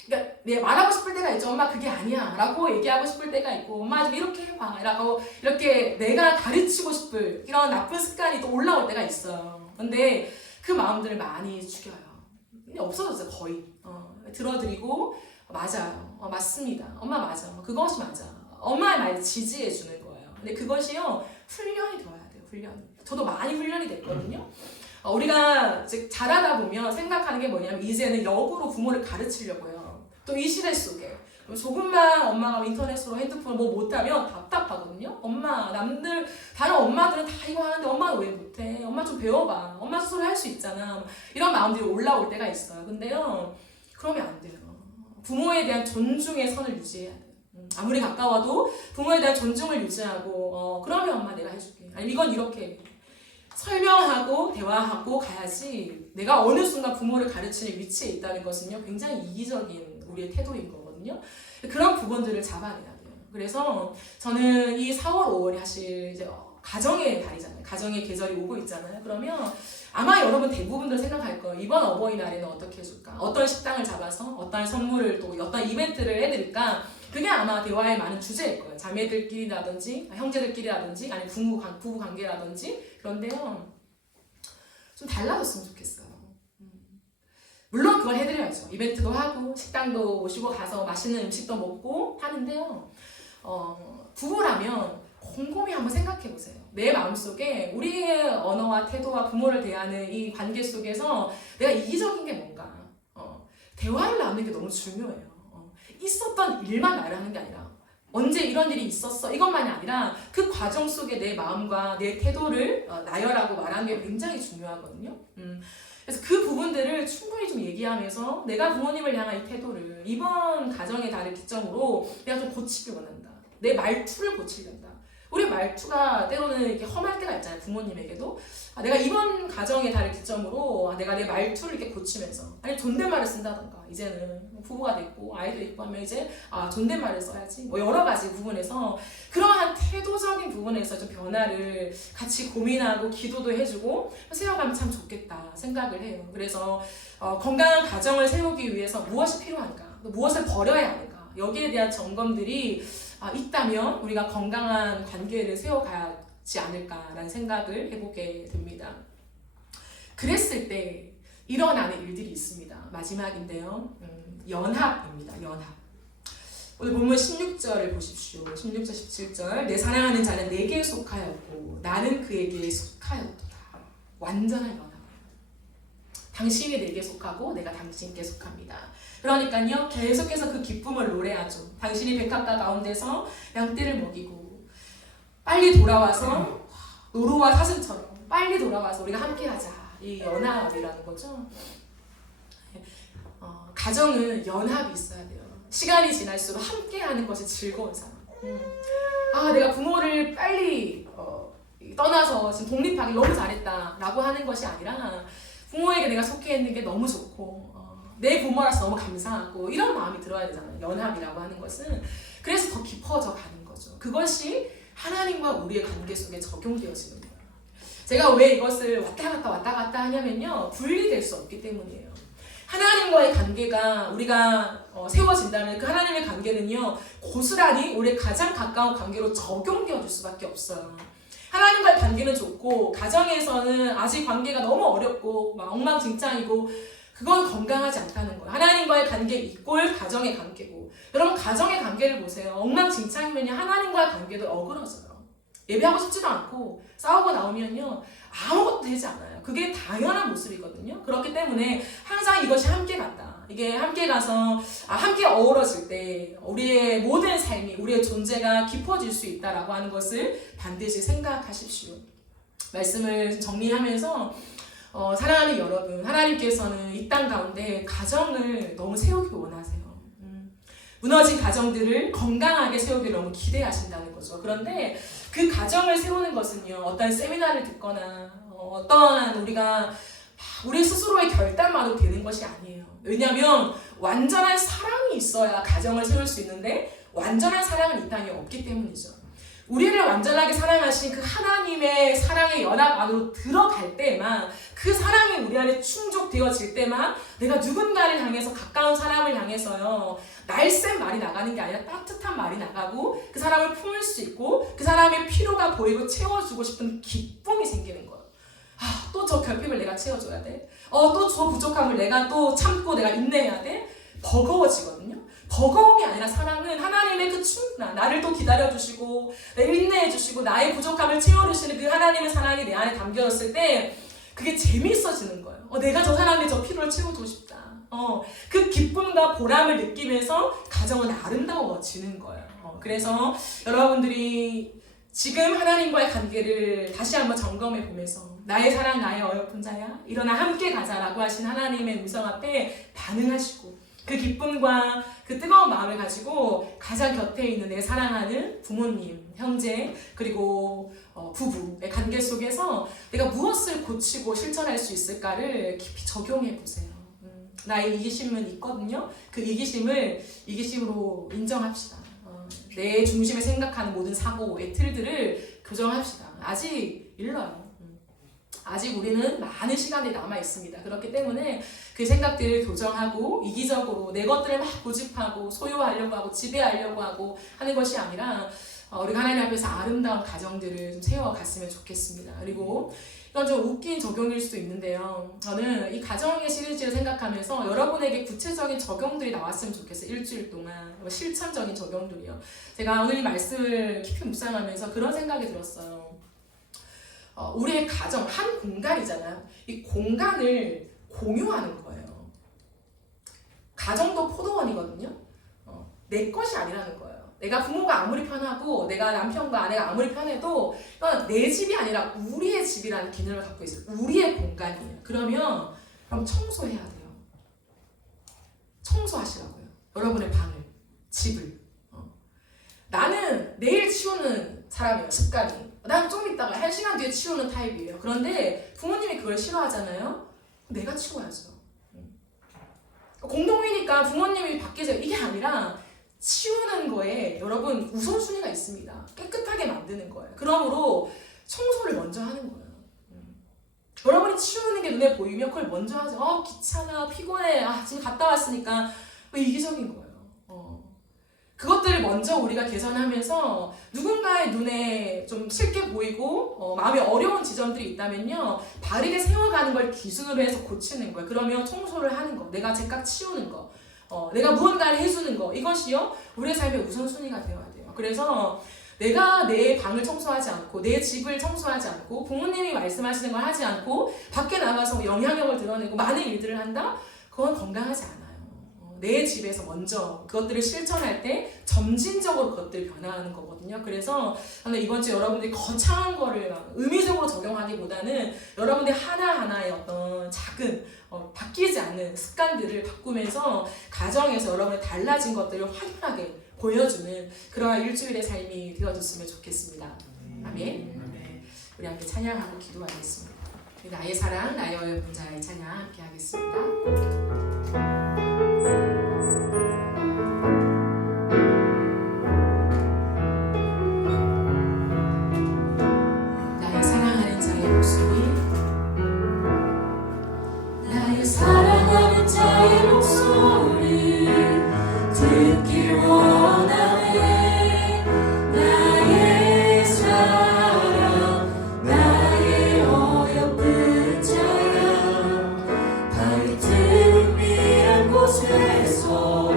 그러니까 내 말하고 싶을 때가 있죠. 엄마 그게 아니야 라고 얘기하고 싶을 때가 있고, 엄마 좀 이렇게 해봐 라고 이렇게 내가 가르치고 싶을 이런 나쁜 습관이 또 올라올 때가 있어요. 근데 그 마음들을 많이 죽여요. 근데 없어졌어요. 거의 들어드리고 맞아요. 맞습니다. 엄마 맞아. 그것이 맞아. 엄마의 말을 지지해 주는 거예요. 근데 그것이요 훈련이 되어야 돼요. 훈련. 저도 많이 훈련이 됐거든요. 우리가 이제 자라다 보면 생각하는 게 뭐냐면 이제는 역으로 부모를 가르치려고 해요. 또 이 시대 속에 조금만 엄마가 인터넷으로 핸드폰을 뭐 못하면 답답하거든요. 엄마, 남들 다른 엄마들은 다 이거 하는데 엄마는 왜 못해? 엄마 좀 배워봐. 엄마 스스로 할 수 있잖아. 이런 마음들이 올라올 때가 있어요. 근데요 그러면 안 돼요. 부모에 대한 존중의 선을 유지해야 돼요. 아무리 가까워도 부모에 대한 존중을 유지하고 그러면 엄마 내가 해줄게. 아니 이건 이렇게 설명하고 대화하고 가야지. 내가 어느 순간 부모를 가르치는 위치에 있다는 것은요 굉장히 이기적인 우리의 태도인 거거든요. 그런 부분들을 잡아내야 돼요. 그래서 저는 이 4월 5월이 사실 이제 가정의 달이잖아요. 가정의 계절이 오고 있잖아요. 그러면 아마 여러분 대부분들 생각할 거예요. 이번 어버이날에는 어떻게 해줄까? 어떤 식당을 잡아서 어떤 선물을 또 어떤 이벤트를 해드릴까? 그게 아마 대화의 많은 주제일 거예요. 자매들끼리라든지 형제들끼리라든지 아니면 부부 관계라든지. 그런데요 좀 달라졌으면 좋겠어요. 물론 그걸 해드려야죠. 이벤트도 하고 식당도 모시고 가서 맛있는 음식도 먹고 하는데요. 부부라면 곰곰이 한번 생각해 보세요. 내 마음속에 우리의 언어와 태도와 부모를 대하는 이 관계 속에서 내가 이기적인 게 뭔가 대화를 나누는 게 너무 중요해요. 있었던 일만 말하는 게 아니라 언제 이런 일이 있었어 이것만이 아니라 그 과정 속에 내 마음과 내 태도를 나열하고 말하는 게 굉장히 중요하거든요. 그래서 그 부분들을 충분히 좀 얘기하면서 내가 부모님을 향한 이 태도를 이번 가정의 달을 기점으로 내가 좀 고치길 원한다. 내 말투를 고치려다. 우리 말투가 때로는 이렇게 험할 때가 있잖아요. 부모님에게도. 내가 이번 가정의 달을 기점으로 내가 내 말투를 이렇게 고치면서 아니 존댓말을 쓴다던가 이제는 부부가 됐고 아이도 있고 하면 이제 존댓말을 써야지 뭐 여러 가지 부분에서 그러한 태도적인 부분에서 좀 변화를 같이 고민하고 기도도 해주고 세워가면 참 좋겠다 생각을 해요. 그래서 건강한 가정을 세우기 위해서 무엇이 필요한가 무엇을 버려야 하는가 여기에 대한 점검들이 있다면 우리가 건강한 관계를 세워가지 않을까라는 생각을 해보게 됩니다. 그랬을 때 일어나는 일들이 있습니다. 마지막인데요. 연합입니다. 연합. 오늘 본문 16절을 보십시오. 16절 17절 내 사랑하는 자는 내게 속하였고 나는 그에게 속하였도다. 완전한 연합. 당신이 내게 속하고 내가 당신께 속합니다. 그러니까요 계속해서 그 기쁨을 노래하죠. 당신이 백합과 가운데서 양떼를 먹이고 빨리 돌아와서 노루와 사슴처럼 빨리 돌아와서 우리가 함께하자. 이 연합이라는 거죠. 가정은 연합이 있어야 돼요. 시간이 지날수록 함께하는 것이 즐거운 삶. 내가 부모를 빨리 떠나서 지금 독립하기 너무 잘했다라고 하는 것이 아니라 부모에게 내가 속해 있는 게 너무 좋고 내 부모라서 너무 감사하고 이런 마음이 들어야 되잖아요. 연합이라고 하는 것은. 그래서 더 깊어져 가는 거죠. 그것이 하나님과 우리의 관계 속에 적용되어지는 거예요. 제가 왜 이것을 왔다 갔다 하냐면요. 분리될 수 없기 때문이에요. 하나님과의 관계가 우리가 세워진다면 그 하나님의 관계는요. 고스란히 우리의 가장 가까운 관계로 적용되어질 수밖에 없어요. 하나님과의 관계는 좋고 가정에서는 아직 관계가 너무 어렵고 막 엉망진창이고 그건 건강하지 않다는 거예요. 하나님과의 관계 이꼴 가정의 관계고 여러분 가정의 관계를 보세요. 엉망진창이면 하나님과의 관계도 어그러져요. 예배하고 싶지도 않고 싸우고 나오면요 아무것도 되지 않아요. 그게 당연한 모습이거든요. 그렇기 때문에 항상 이것이 함께 갔다. 이게 함께 가서 함께 어우러질 때 우리의 모든 삶이 우리의 존재가 깊어질 수 있다라고 하는 것을 반드시 생각하십시오. 말씀을 정리하면서 사랑하는 여러분, 하나님께서는 이 땅 가운데 가정을 너무 세우기 원하세요. 무너진 가정들을 건강하게 세우기 너무 기대하신다는 거죠. 그런데 그 가정을 세우는 것은요, 어떤 세미나를 듣거나 어떠한 우리 스스로의 결단만으로 되는 것이 아니에요. 왜냐하면 완전한 사랑이 있어야 가정을 세울 수 있는데 완전한 사랑은 이 땅에 없기 때문이죠. 우리를 완전하게 사랑하신 그 하나님의 사랑의 연합 안으로 들어갈 때만, 그 사랑이 우리 안에 충족되어질 때만 내가 누군가를 향해서, 가까운 사람을 향해서요 날쌘 말이 나가는 게 아니라 따뜻한 말이 나가고 그 사람을 품을 수 있고 그 사람의 필요가 보이고 채워주고 싶은 기쁨이 생기는 거예요. 또 저 결핍을 내가 채워줘야 돼. 또 저 부족함을 내가 또 참고 내가 인내해야 돼. 버거워지거든요. 버거움이 아니라 사랑은 하나님의 그 충분한, 나를 또 기다려주시고 나를 인내해주시고 나의 부족함을 채워주시는 그 하나님의 사랑이 내 안에 담겨졌을 때 그게 재미있어지는 거예요. 내가 저 사람의 저 필요를 채워주고 싶다. 그 기쁨과 보람을 느끼면서 가정은 아름다워지는 거예요. 그래서 여러분들이 지금 하나님과의 관계를 다시 한번 점검해 보면서 나의 사랑 나의 어여쁜 자야 일어나 함께 가자라고 하신 하나님의 음성 앞에 반응하시고 그 기쁨과 그 뜨거운 마음을 가지고 가장 곁에 있는 내 사랑하는 부모님, 형제, 그리고 부부의 관계 속에서 내가 무엇을 고치고 실천할 수 있을까를 깊이 적용해 보세요. 나의 이기심은 있거든요. 그 이기심으로 인정합시다. 내 중심에 생각하는 모든 사고의 틀들을 교정합시다. 아직 일러요. 아직 우리는 많은 시간이 남아 있습니다. 그렇기 때문에 그 생각들을 교정하고 이기적으로 내 것들을 막 고집하고 소유하려고 하고 지배하려고 하고 하는 것이 아니라 우리가 하나님 앞에서 아름다운 가정들을 좀 세워갔으면 좋겠습니다. 그리고 이건 좀 웃긴 적용일 수도 있는데요. 저는 이 가정의 시리즈를 생각하면서 여러분에게 구체적인 적용들이 나왔으면 좋겠어요. 일주일 동안 실천적인 적용들이요. 제가 오늘 이 말씀을 깊이 묵상하면서 그런 생각이 들었어요. 우리의 가정, 한 공간이잖아요. 이 공간을 공유하는 거예요. 가정도 포도원이거든요. 내 것이 아니라는 거예요. 내가 부모가 아무리 편하고 내가 남편과 아내가 아무리 편해도 이건 내 집이 아니라 우리의 집이라는 개념을 갖고 있어요. 우리의 공간이에요. 그럼 청소해야 돼요. 청소하시라고요. 여러분의 방을, 집을. 나는 내일 치우는 사람이에요. 습관이. 난 좀 이따가 1시간 뒤에 치우는 타입이에요. 그런데 부모님이 그걸 싫어하잖아요. 내가 치워야죠. 공동이니까 부모님이 밖에서 이게 아니라 치우는 거에 여러분 우선순위가 있습니다. 깨끗하게 만드는 거예요. 그러므로 청소를 먼저 하는 거예요. 여러분이 치우는 게 눈에 보이면 그걸 먼저 하죠. 귀찮아, 피곤해, 지금 갔다 왔으니까. 이기적인 거예요. 그것들을 먼저 우리가 개선하면서 누군가의 눈에 좀 쉽게 보이고 마음에 어려운 지점들이 있다면요, 바르게 세워가는 걸 기준으로 해서 고치는 거예요. 그러면 청소를 하는 거, 내가 제깍 치우는 거, 내가 무언가를 해주는 거, 이것이요 우리의 삶의 우선순위가 되어야 돼요. 그래서 내가 내 방을 청소하지 않고 내 집을 청소하지 않고 부모님이 말씀하시는 걸 하지 않고 밖에 나가서 영향력을 드러내고 많은 일들을 한다? 그건 건강하지 않아요. 내 집에서 먼저 그것들을 실천할 때 점진적으로 그것들을 변화하는 거거든요. 그래서 저는 이번 주 여러분들이 거창한 거를 의미적으로 적용하기보다는 여러분들 하나하나의 어떤 작은 바뀌지 않는 습관들을 바꾸면서 가정에서 여러분의 달라진 것들을 확연하게 보여주는 그러한 일주일의 삶이 되어줬으면 좋겠습니다. 아멘. 네. 우리 함께 찬양하고 기도하겠습니다. 나의 사랑, 나의 어여쁜 자의 찬양 함께 하겠습니다. 사랑하는 자의 목소리 듣길 원하네. 나의 사랑, 나의 어여쁜 자야. 다윗은 미한 곳에서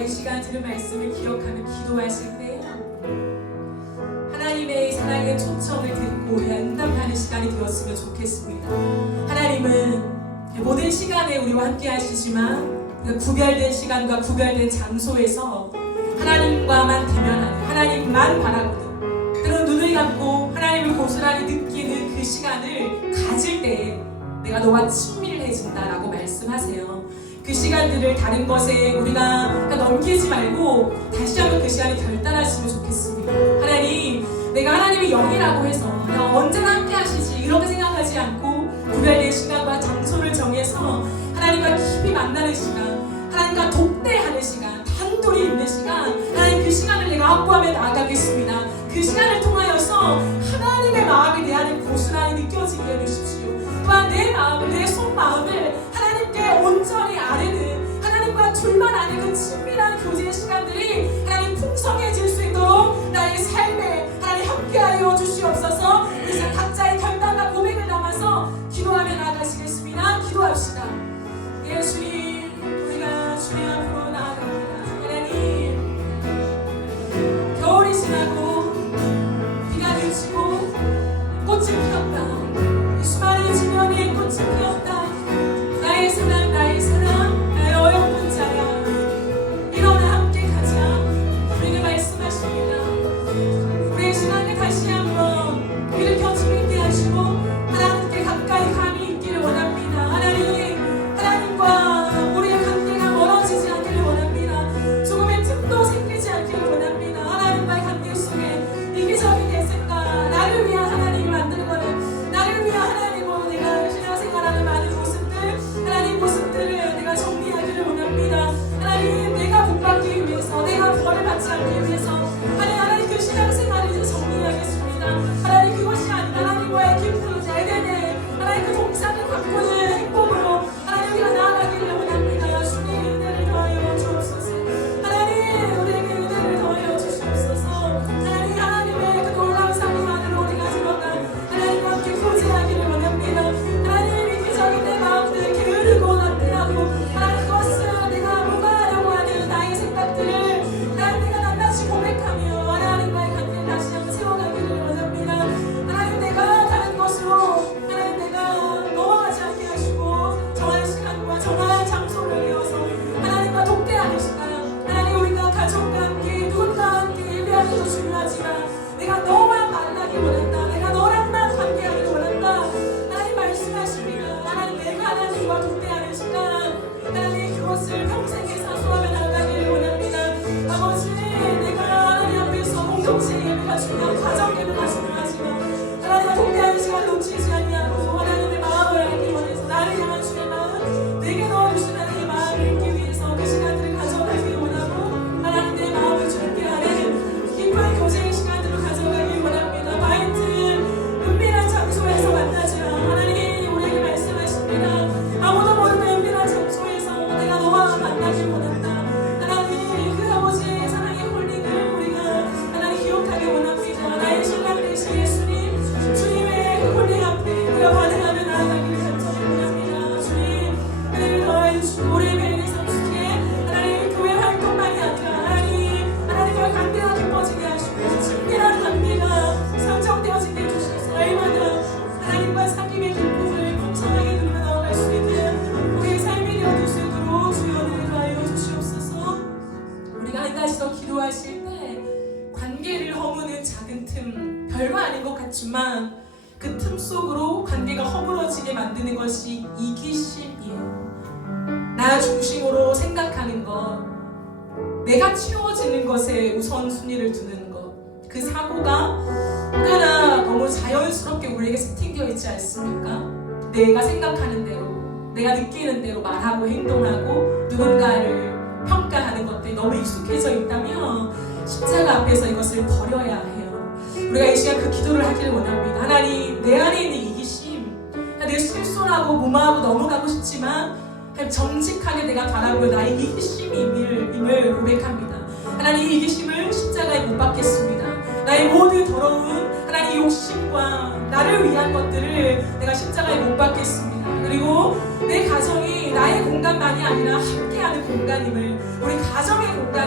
우리 시간 들은 말씀을 기억하며 기도하실 때요, 하나님의 사랑의 초청을 듣고 우리가 응답하는 시간이 되었으면 좋겠습니다. 하나님은 모든 시간에 우리와 함께 하시지만 구별된 시간과 구별된 장소에서 하나님과만 대면하는, 하나님만 바라보는, 때론 눈을 감고 하나님을 고스란히 느끼는 그 시간을 가질 때에 내가 너와 친밀해진다라고 말씀하세요. 그 시간들을 다른 것에 우리가 넘기지 말고 다시 한번 그 시간에 결단하시면 좋겠습니다. 하나님, 내가 하나님의 영이라고 해서 내가 언제나 함께 하시지 이렇게 생각하지 않고 구별된 시간과 장소를 정해서 하나님과 깊이 만나는 시간, 하나님과 독대하는 시간, 단둘이 있는 시간, 하나님 그 시간을 내가 확보하며 나아가겠습니다. 그 시간을 통하여서 하나님의 마음이 내 안에 고스란히 느껴지게 해주십시오. 또한 내 마음을, 내 속마음을 하나님께 온전히 아뢰는, 하나님과 둘만 아는 그 친밀한 교제의 시간들이 하나님 풍성해질 수 있도록 나의 삶에 하나님 함께하여 주시옵소서. 이제 각자의 결단과 고백을 담아서 기도하며 나아가시겠습니다. 기도합시다. 예수님, 우리가 주님 앞으로 나아갑니다. 하나님, 겨울이 지나고 비가 그치고 꽃이 피었다. 이 수많은 지면에 꽃이 피었다. 나의 사랑, 나의 사랑, 나의 어여쁜 자야, 일어나 함께 가자. 우리에게 말씀하십니다. 우리의 신앙을 다시 한번 일으켜주고 있게 하시고 하나님께 가까이 감이 있기를 원합니다. 하나님과 우리의 관계가 멀어지지 않기를 원합니다. 조금의 틈도 생기지 않기를 원합니다. 하나님과의 관계 속에 이기적인 내 생각, 나를 위한 하나님을 만들거든, 나를 위한 하나님으로 내가 신앙생활하는 많은 모습들, 하나님 모습들을 내가 정리하기를 원합니다. 하나님, 내가 복받기 위해서, 내가 벌을 받지 않기 위해서 하나님 그 신앙생활을 이제 정리하겠습니다. 하나님, 그것이 아니라 하나님과의 깊은 에덴의 하나님 그 동산을 바꾸는 행복으로 하나님 우리가 나아가기를 원합니다. 주님, 은혜를 더하여 주옵소서. 하나님, 우리에게 은혜를 더하여 주시옵소서. 하나님, 하나님의 그 놀라운 사랑 안으로 우리가 들어가 하나님과 함께 교제하기를 원합니다. 하나님, 이기적인 내 마음들 게으르고 나태하고 하나님 그것을 내가 무마하려고 하는 나의 생각들을 하나님 내가 낱낱이 고백하며 하나님과의 관계를 다시 한번 세워가기를 원합니다. 하나님, 내가 다른 것으로 하나님 내가 넘어가지 않게 하시고 정한 시간과 정한 장소를 이어서 하나님과 독대하는 시간, 하나님 우리가 가족과 함께 누군가와 함께 예배하기도 중요하지만 내가 너와 만나기 원한다, 내가 너랑만 관계하기를 원한다. 하나님 말씀하십니다. 하나님, 내가 하나님과 독대하는 시간, 하나님 그것을 평생에 사수하며 나가기를 원합니다. 아버지, 내가 하나님 앞에서 공동체 예배가 중요하고 가정 예배가 중요하지만 하나님과 독대하는 시간 놓치지 아니하고 하나님의 마음을 알기 원해서 나를 향한 주의 마음, 내게 넣어주신 하나님의 마음을 읽기 위해서 그 시간들을 가져가기를 원하고 하나님 내 마음을 주님께 아뢰는 깊은 교제의 시간들을 가져가기를 원합니다. 바이트 은밀한 장소에서 만나자. 하나님, 우리에게 말씀하십니다. 아무도 모르는 은밀한 장소에서 내가 너와 만나길 원한다. 하나님, 그 아버지의 사랑의 홀링을 우리가 하나님 기억하기 원합니다. 나의 신랑 되신 예수님, 주님의 그 홀링 앞에 우리가 반응하며 나아가기를 간절히 원합니다. 주님, 은혜를 더하여 주시고 우리의 매일의 삶 속에 하나님 교회 활동만이 아니라 하나님과의 관계가 깊어지게 하시고 친밀한 관계가 상정되어지게 해주셔서 날마다 하나님과 사귐의 기쁨을 풍성하게 누리며 나아갈 수 있는 우리의 삶이 되어줄 수 있도록 주여 은혜를 더하여 주시옵소서. 우리가 한 가지 더 기도하실 때 관계를 허무는 작은 틈, 별거 아닌 것 같지만 그 틈 속으로 관계가 허물어지게 만드는 것이 이기심이에요. 나 중심으로 생각하는 것, 내가 채워지는 것에 우선순위를 두는 것, 그 사고가 꽤나 너무 자연스럽게 우리에게 세팅되어 있지 않습니까? 내가 생각하는 대로, 내가 느끼는 대로 말하고 행동하고 누군가를 평가하는 것들이 너무 익숙해져 있다면 십자가 앞에서 이것을 버려야 해요. 우리가 이 시간 그 기도를 하기를 원합니다. 하나님, 내 안에 있는 이기심, 내 실수하고 무마하고 넘어가고 싶지만 정직하게 내가 바라보며 나의 이기심임을 고백합니다. 하나님, 이기심을 십자가에 못 박겠습니다. 나의 모든 더러운 하나님 욕심과 나를 위한 것들을 내가 십자가에 못 박겠습니다. 그리고 내 가정이 나의 공간만이 아니라 함께하는 공간임을, 우리 가정의 공간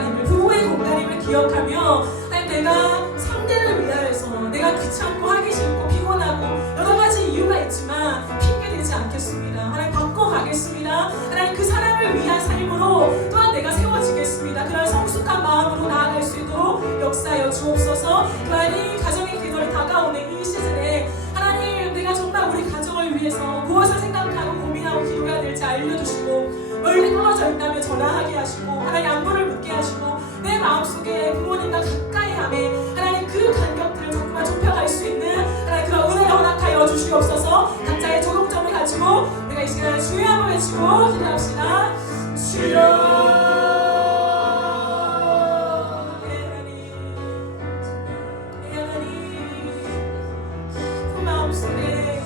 기억하며 하나님 내가 상대를 위하여서 내가 귀찮고 하기 싫고 피곤하고 여러 가지 이유가 있지만 핑계대지 않겠습니다. 하나님 바꿔가겠습니다. 하나님 그 사람을 위한 삶으로 또한 내가 세워지겠습니다. 그런 성숙한 마음으로 나아갈 수 있도록 역사하여 주옵소서. 또한 이 가정의 계절이 다가오는 이 시즌에 하나님 내가 정말 우리 가정을 위해서 무엇을 생각하고 고민하고 기도해야 될지 알려주시고 멀리 떨어져 있다면 전화하게 하시고 하나님 안부를 묻게 하시고 내 마음속에 부모님과 가까이 함에 하나님 그 간격들을 조금만 좁혀갈 수 있는 하나님 그런 은혜를 허락하여 주시옵소서. 각자의 조동점을 가지고 내가 이 시간에 주여 한번 외치고 기도합시다. 주여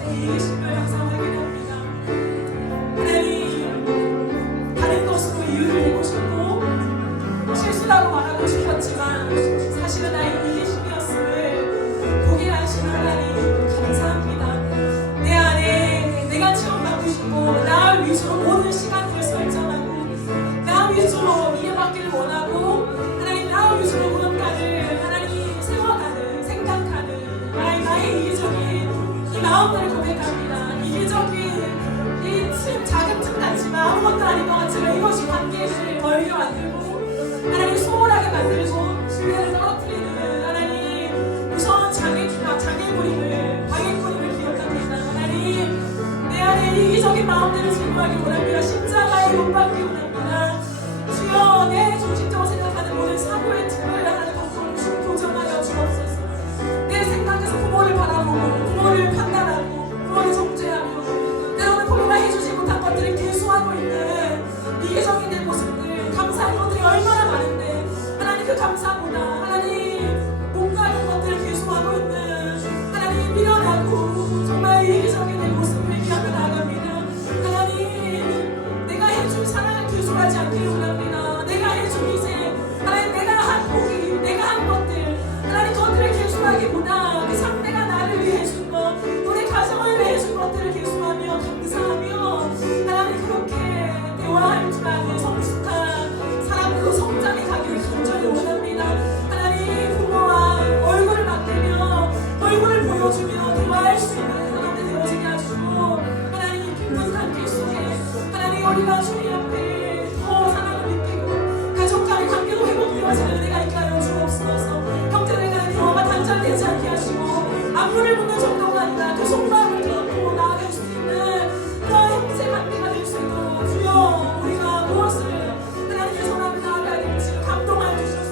이 신을 항상 확인합니다. 하나님 다른 것으로 이유를 내고 싶고 실수라고 말하고 싶었지만 사실은 나의 이기심이었음을 보게 하신 하나님 감사합니다. 내 안에 내가 체험받고 싶고 나 위주로 모든 시간들을 설정하고 나 위주로 이해받기를 원하고 하나님 나 위주로 무언가를 하나님 세워가는 생각하는 하나님 나의 이기적인 이 마음들을 고백합니다. 이기적인 이 작은 틈 같지만 아무것도 아닌 것 같지만 이것이 관계를 멀게 만들고 하나님 소홀하게 만들고 신뢰를 떨어뜨리는 하나님 무서운 장애물임을 방해물임을 기억합니다. 하나님 내 안에 이기적인 마음들을 제거하기 원합니다. 십자가에 못 박기 원합니다. 주여 내 중심적으로 생각하는 모든 사고의 틈을 하나님 교정하여 주옵소서. 내 생각에서 부모를 바라보고 부모를 판단하고 부모를 정죄하며 때로는 부모가 해주지 못한 것들을 계수하고 있는 이기적인 내 모습들 감사한 것들이 얼마나 많은데 하나님 그 감사보다 하나님 못 가는 것들을 계수하고 있는 하나님 미련하고 정말 이기적인 내 모습을 얘기하며 나아갑니다. 하나님 내가 해준 사랑을 계수하지 않기를 원합니다. 내가 해준 희생 하나님 내가 한 포기 내가 한 것들 하나님 그것들을 계수하기보다 그 상대가 나를 위해 해준 것 우리 가정을 위해 해준 것들을 계수하며 감사하며 하나님 그렇게 대화할 줄 아는 성숙한 사람으로 성장해 가기를 간절히 원합니다. 하나님 부모와 얼굴을 맞대며 얼굴을 보여주며 대화할 수 있는 사람들 되어지게 하시고 하나님 깊은 산길 속에 하나님 우리가 주님 앞에 더 사랑을 느끼고 가족과의 관계도 회복되어지는 은혜가 있게 하여 주옵소서. 형제들 간의 대화가 단절되지 않게 하시고 안부를 묻는 정도가 아니라 그 속마음을 들었고 나아갈 수 있는 그런 형제 관계가 될 수 있도록 주여 우리가 무엇을 하나님께 전하며 나아가야 될지 감동하여 주셔서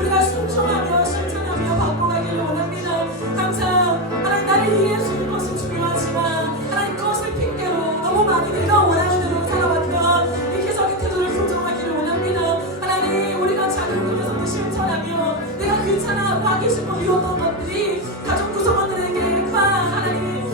우리가 순종하며 실천하며 바꿔가기를 원합니다. 항상 하나님 나를 이해해 주는 것은 중요하지만 하나님 것을 핑계로 너무 많이 내가 원하는 대로 살아왔던 이기적인 태도를 교정하기를 원합니다. 하나님 우리가 작은 꿈에서도 실천하며 내가 귀찮아하고 하기 싫고 미웠던 것들이 가족 구성원들에게 하나님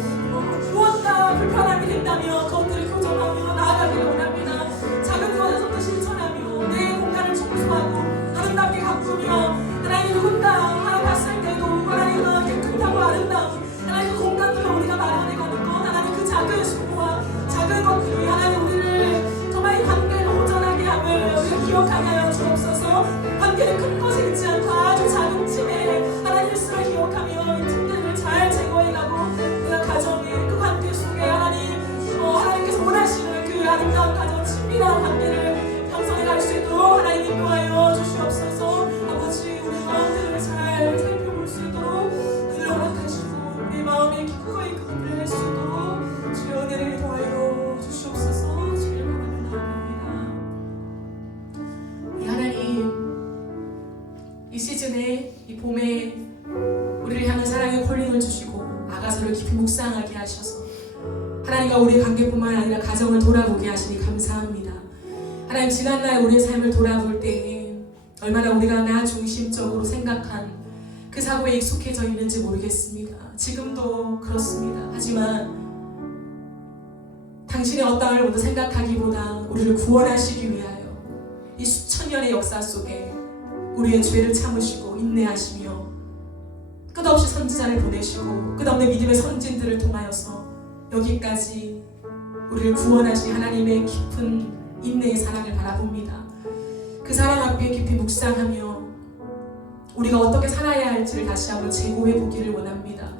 무언가 불편함이 된다며 그것들을 교정하며 나아가기를 원합니다. 작은 것에서도 실천하며 내 공간을 청소하고 아름답게 가꾸며 하나님 누군가 하나님 봤을 때도 하나님 깨끗하고 아름다운 하나님 그 공간들을 우리가 마련해가는 것 하나님 그 작은 수고와 작은 것들이 하나님 우리를 정말 이 관계를 온전하게 함을 우리가 기억하게 하여 주옵소서. 관계는 큰 것에 있지 않고 아주 작은 틈에 하나님 일수를 기억하며 이 틈들을 잘 제거해가고 우리가 가정의 그 관계 속에 하나님께서 원하시는 그 아름다운 가정 친밀한 관계를 형성해 갈 수 있도록 하나님 인도하여 주시옵소서. 아버지 우리 마음들을 잘 살펴볼 수 있도록 은혜를 허락하시고 우리 마음에 기꺼이 그분을 할 수 있도록 주의 은혜를 더하여 주시옵소서. 주의 바라며 나아갑니다. 이 하나님 이 시즌에 이 봄에 우리를 향한 사랑의 콜링을 주시고 아가서를 깊이 묵상하게 하셔서 하나님과 우리의 관계뿐만 아니라 가정을 돌아보게 하시니 감사합니다. 하나님 지난날 우리의 삶을 돌아볼 때에 얼마나 우리가 나 중심적으로 생각한 그 사고에 익숙해져 있는지 모르겠습니다. 지금도 그렇습니다. 하지만 당신의 어떠함을 모두 생각하기보다 우리를 구원하시기 위하여 이 수천 년의 역사 속에 우리의 죄를 참으시고 인내하시며 끝없이 선지자를 보내시고 끝없는 믿음의 선진들을 통하여서 여기까지 우리를 구원하신 하나님의 깊은 인내의 사랑을 바라봅니다. 그 사랑 앞에 깊이 묵상하며 우리가 어떻게 살아야 할지를 다시 한번 재고해 보기를 원합니다.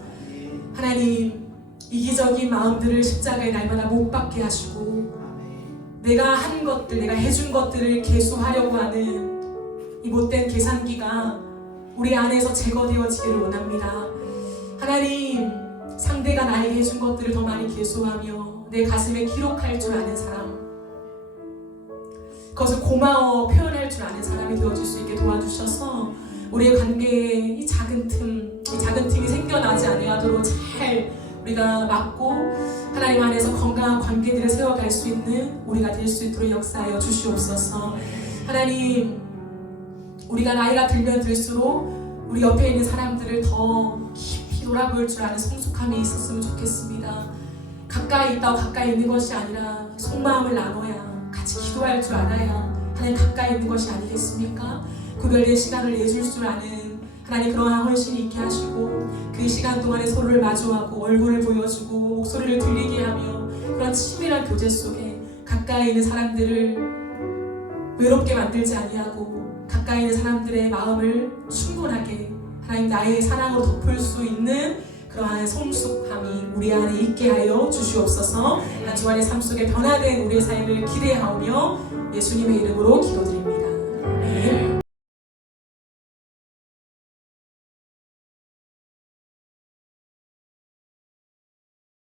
하나님, 이기적인 마음들을 십자가에 날마다 못 박게 하시고 내가 한 것들, 내가 해준 것들을 계수하려고 하는 이 못된 계산기가 우리 안에서 제거되어지기를 원합니다. 하나님, 상대가 나에게 해준 것들을 더 많이 계수하며 내 가슴에 기록할 줄 아는 사람, 그것을 고마워 표현할 줄 아는 사람이 되어줄 수 있게 도와주셔서 우리의 관계에 이 작은 틈이 생겨나지 아니하도록 잘 우리가 막고 하나님 안에서 건강한 관계들을 세워갈 수 있는 우리가 될 수 있도록 역사하여 주시옵소서. 하나님, 우리가 나이가 들면 들수록 우리 옆에 있는 사람들을 더 깊이 돌아볼 줄 아는 성숙함이 있었으면 좋겠습니다. 가까이 있다고 가까이 있는 것이 아니라 속마음을 나눠야, 같이 기도할 줄 알아야 하나님 가까이 있는 것이 아니겠습니까? 구별된 시간을 내줄 줄 아는 하나님 그러한 헌신이 있게 하시고 그 시간 동안에 서로를 마주하고 얼굴을 보여주고 목소리를 들리게 하며 그런 친밀한 교제 속에 가까이 있는 사람들을 외롭게 만들지 아니하고 가까이 있는 사람들의 마음을 충분하게 하나님 나의 사랑으로 덮을 수 있는 그러한 성숙함이 우리 안에 있게 하여 주시옵소서. 한 주간의 삶 속에 변화된 우리의 삶을 기대하오며 예수님의 이름으로 기도드립니다.